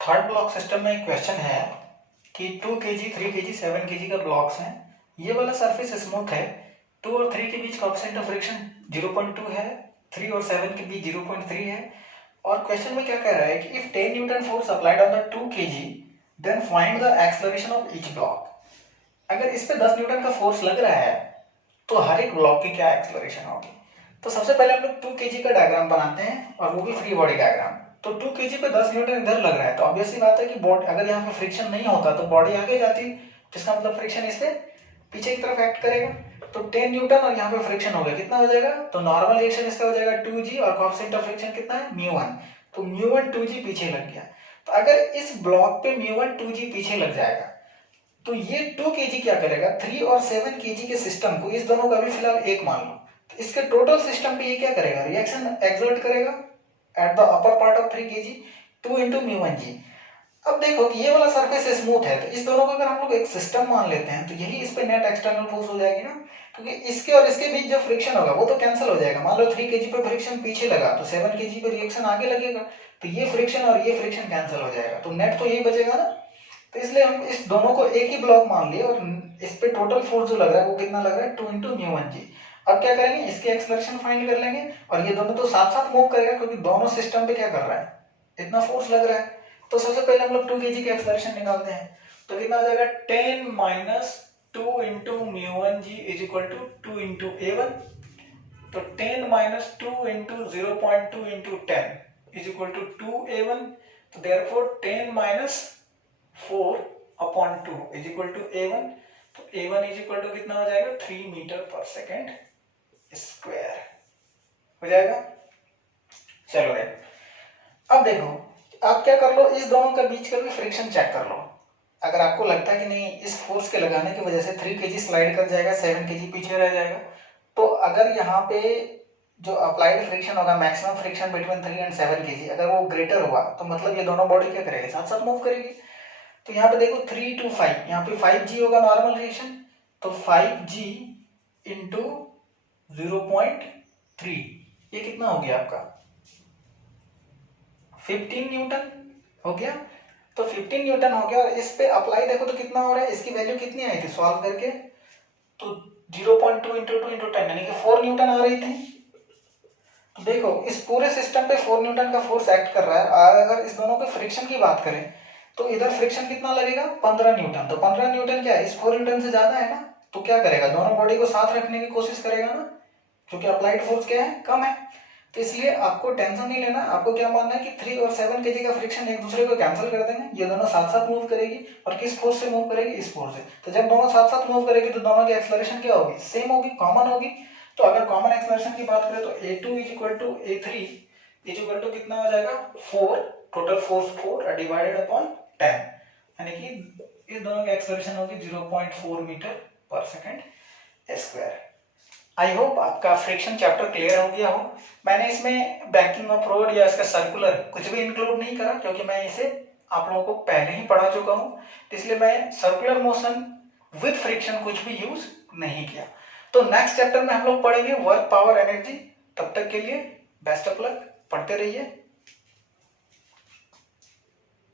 थर्ड ब्लॉक सिस्टम में एक क्वेश्चन है कि 2 kg, 3 kg, 7 kg का ब्लॉक्स हैं, ये वाला सरफेस स्मूथ है, 2 और 3 के बीच कोएफिशिएंट ऑफ फ्रिक्शन 0.2 है, 3 और 7 के बीच 0.3 है, और क्वेश्चन में क्या कह रहा है कि if 10 newton force applied on the 2 kg then find the acceleration of each block. अगर इस पे 10 न्यूटन का फोर्स लग रहा है तो हर एक ब्लॉक की क्या एक्सेलरेशन होगी। तो सबसे पहले हम लोग 2 kg का डायग्राम बनाते हैं, और वो भी फ्री बॉडी डायग्राम। तो 2 kg पे 10 न्यूटन इधर लग रहा है, तो ऑब्वियस सी बात है कि बॉडी, अगर यहाँ पे फ्रिक्शन नहीं होता तो बॉडी आगे जाती, जिसका मतलब फ्रिक्शन इस पे पीछे की तरफ एक्ट करेगा। तो 10 न्यूटन और यहाँ पे फ्रिक्शन हो गया, कितना हो जाएगा, तो नॉर्मल रिएक्शन इसका हो जाएगा 2g, और कोएफिशिएंट ऑफ फ्रिक्शन कितना है μ1, तो μ1 2g पीछे लग गया। तो अगर इस ब्लॉक पे μ1 2g पीछे लग जाएगा तो ये 2 kg क्या करेगा, 3 और 7 kg के सिस्टम को, इस दोनों का भी फिलहाल एक मान लो, तो इसके टोटल सिस्टम पे ये क्या करेगा, रिएक्शन एक्सर्ट करेगा at the upper part of 3 kg, 2 into μ1 g। अब देखो कि ये वाला सरफेस स्मूथ है, तो इस दोनों को अगर हम लोग एक सिस्टम मान लेते हैं तो यही इस पे नेट एक्सटर्नल फोर्स हो जाएगी ना, क्योंकि इसके और इसके बीच जो फ्रिक्शन होगा वो तो कैंसिल हो जाएगा। मान लो 3 kg पे फ्रिक्शन पीछे लगा तो 7 kg पे रिएक्शन आगे लगेगा, तो ये फ्रिक्शन और ये फ्रिक्शन कैंसिल हो जाएगा, तो नेट तो यही बचेगा ना। तो इसलिए हम इस दोनों को एक ही ब्लॉक मान लिए, और इस पे टोटल फोर्स जो लग रहा है वो कितना लग रहा है, 2 इंटू μ1 g। अब क्या करेंगे, इसके एक्सेलरेशन फाइंड कर लेंगे, और ये दोनों तो साथ साथ मूव करेगा क्योंकि दोनों सिस्टम पे क्या कर रहा है, इतना फोर्स लग रहा है। तो सबसे पहले हम लोग 2 kg के एक्सेलरेशन निकालते हैं, तो कितना हो जाएगा 10 minus 2 into μ1 g is equal to 2 into a1। तो 10 minus 2 into 0.2 into 10 is equal to 2a1। तो therefore 10 minus 4 upon 2 is equal to a1। तो a1 इज इक्वल टू कितना हो जाएगा, 3 मीटर पर सेकेंड स्क्वायर हो जाएगा। चलो रे, अब देखो आप क्या कर लो, इस दोनों के बीच का भी फ्रिक्शन चेक कर लो। अगर आपको लगता है कि नहीं इस फोर्स के लगाने की वजह से 3 kg स्लाइड कर जाएगा, 7 kg पीछे रह जाएगा, तो अगर यहाँ पे जो अप्लाइड फ्रिक्शन होगा, maximum friction between 3 and 7 kg, अगर वो ग्रेटर हुआ तो मतलब ये दोनों बॉडी क्या करेगी, साथ साथ मूव करेगी। तो यहाँ पे देखो 3 to 5, यहाँ पे 5g होगा नॉर्मल रिएक्शन, तो 5g इंटू 0.3, ये कितना हो गया आपका 15 न्यूटन हो गया। तो 15 न्यूटन हो गया, और इस पे अप्लाई देखो तो कितना हो रहा है, इसकी वैल्यू कितनी आई थी सॉल्व करके, तो 0.2 इंटू 2 इंटू 10 यानी कि 4 न्यूटन आ रही थी। तो देखो इस पूरे सिस्टम पे 4 न्यूटन का फोर्स एक्ट कर रहा है, और अगर इस दोनों के फ्रिक्शन की बात करें तो इधर फ्रिक्शन कितना लगेगा 15 न्यूटन। तो 15 न्यूटन क्या है, इस 4 न्यूटन से ज्यादा है ना, तो क्या करेगा, दोनों बॉडी को साथ रखने की कोशिश करेगा ना, क्योंकि अप्लाइड फोर्स क्या है, कम है। तो इसलिए आपको टेंशन नहीं लेना, आपको क्या मानना है कि 3 और 7 kg का फ्रिक्शन एक दूसरे को कैंसिल कर देंगे, ये दोनों साथ साथ मूव करेगी, और किस फोर्स से मूव करेगी, इस फोर्स से। तो जब दोनों साथ साथ मूव करेगी तो दोनों की एक्सेलरेशन क्या होगी, सेम होगी, कॉमन होगी। तो अगर कॉमन एक्सेलरेशन की बात करें तो a2 is equal to a3 is equal to कितना हो जाएगा 4, टोटल फोर्स 4 डिवाइडेड अपॉन 10, यानी कि इस दोनों की एक्सेलरेशन होगी 0.4 मीटर पर सेकेंड स्क्वायर। आई होप आपका फ्रिक्शन चैप्टर क्लियर हो गया हो। मैंने इसमें ब्रेकिंग ऑफ रोड या इसका सर्कुलर कुछ भी इंक्लूड नहीं करा, क्योंकि मैं इसे आप लोगों को पहले ही पढ़ा चुका हूँ, इसलिए मैं सर्कुलर मोशन विद फ्रिक्शन कुछ भी यूज नहीं किया। तो नेक्स्ट चैप्टर में हम लोग पढ़ेंगे वर्क, पावर, एनर्जी। तब तक के लिए बेस्ट ऑफ लक, पढ़ते रहिए।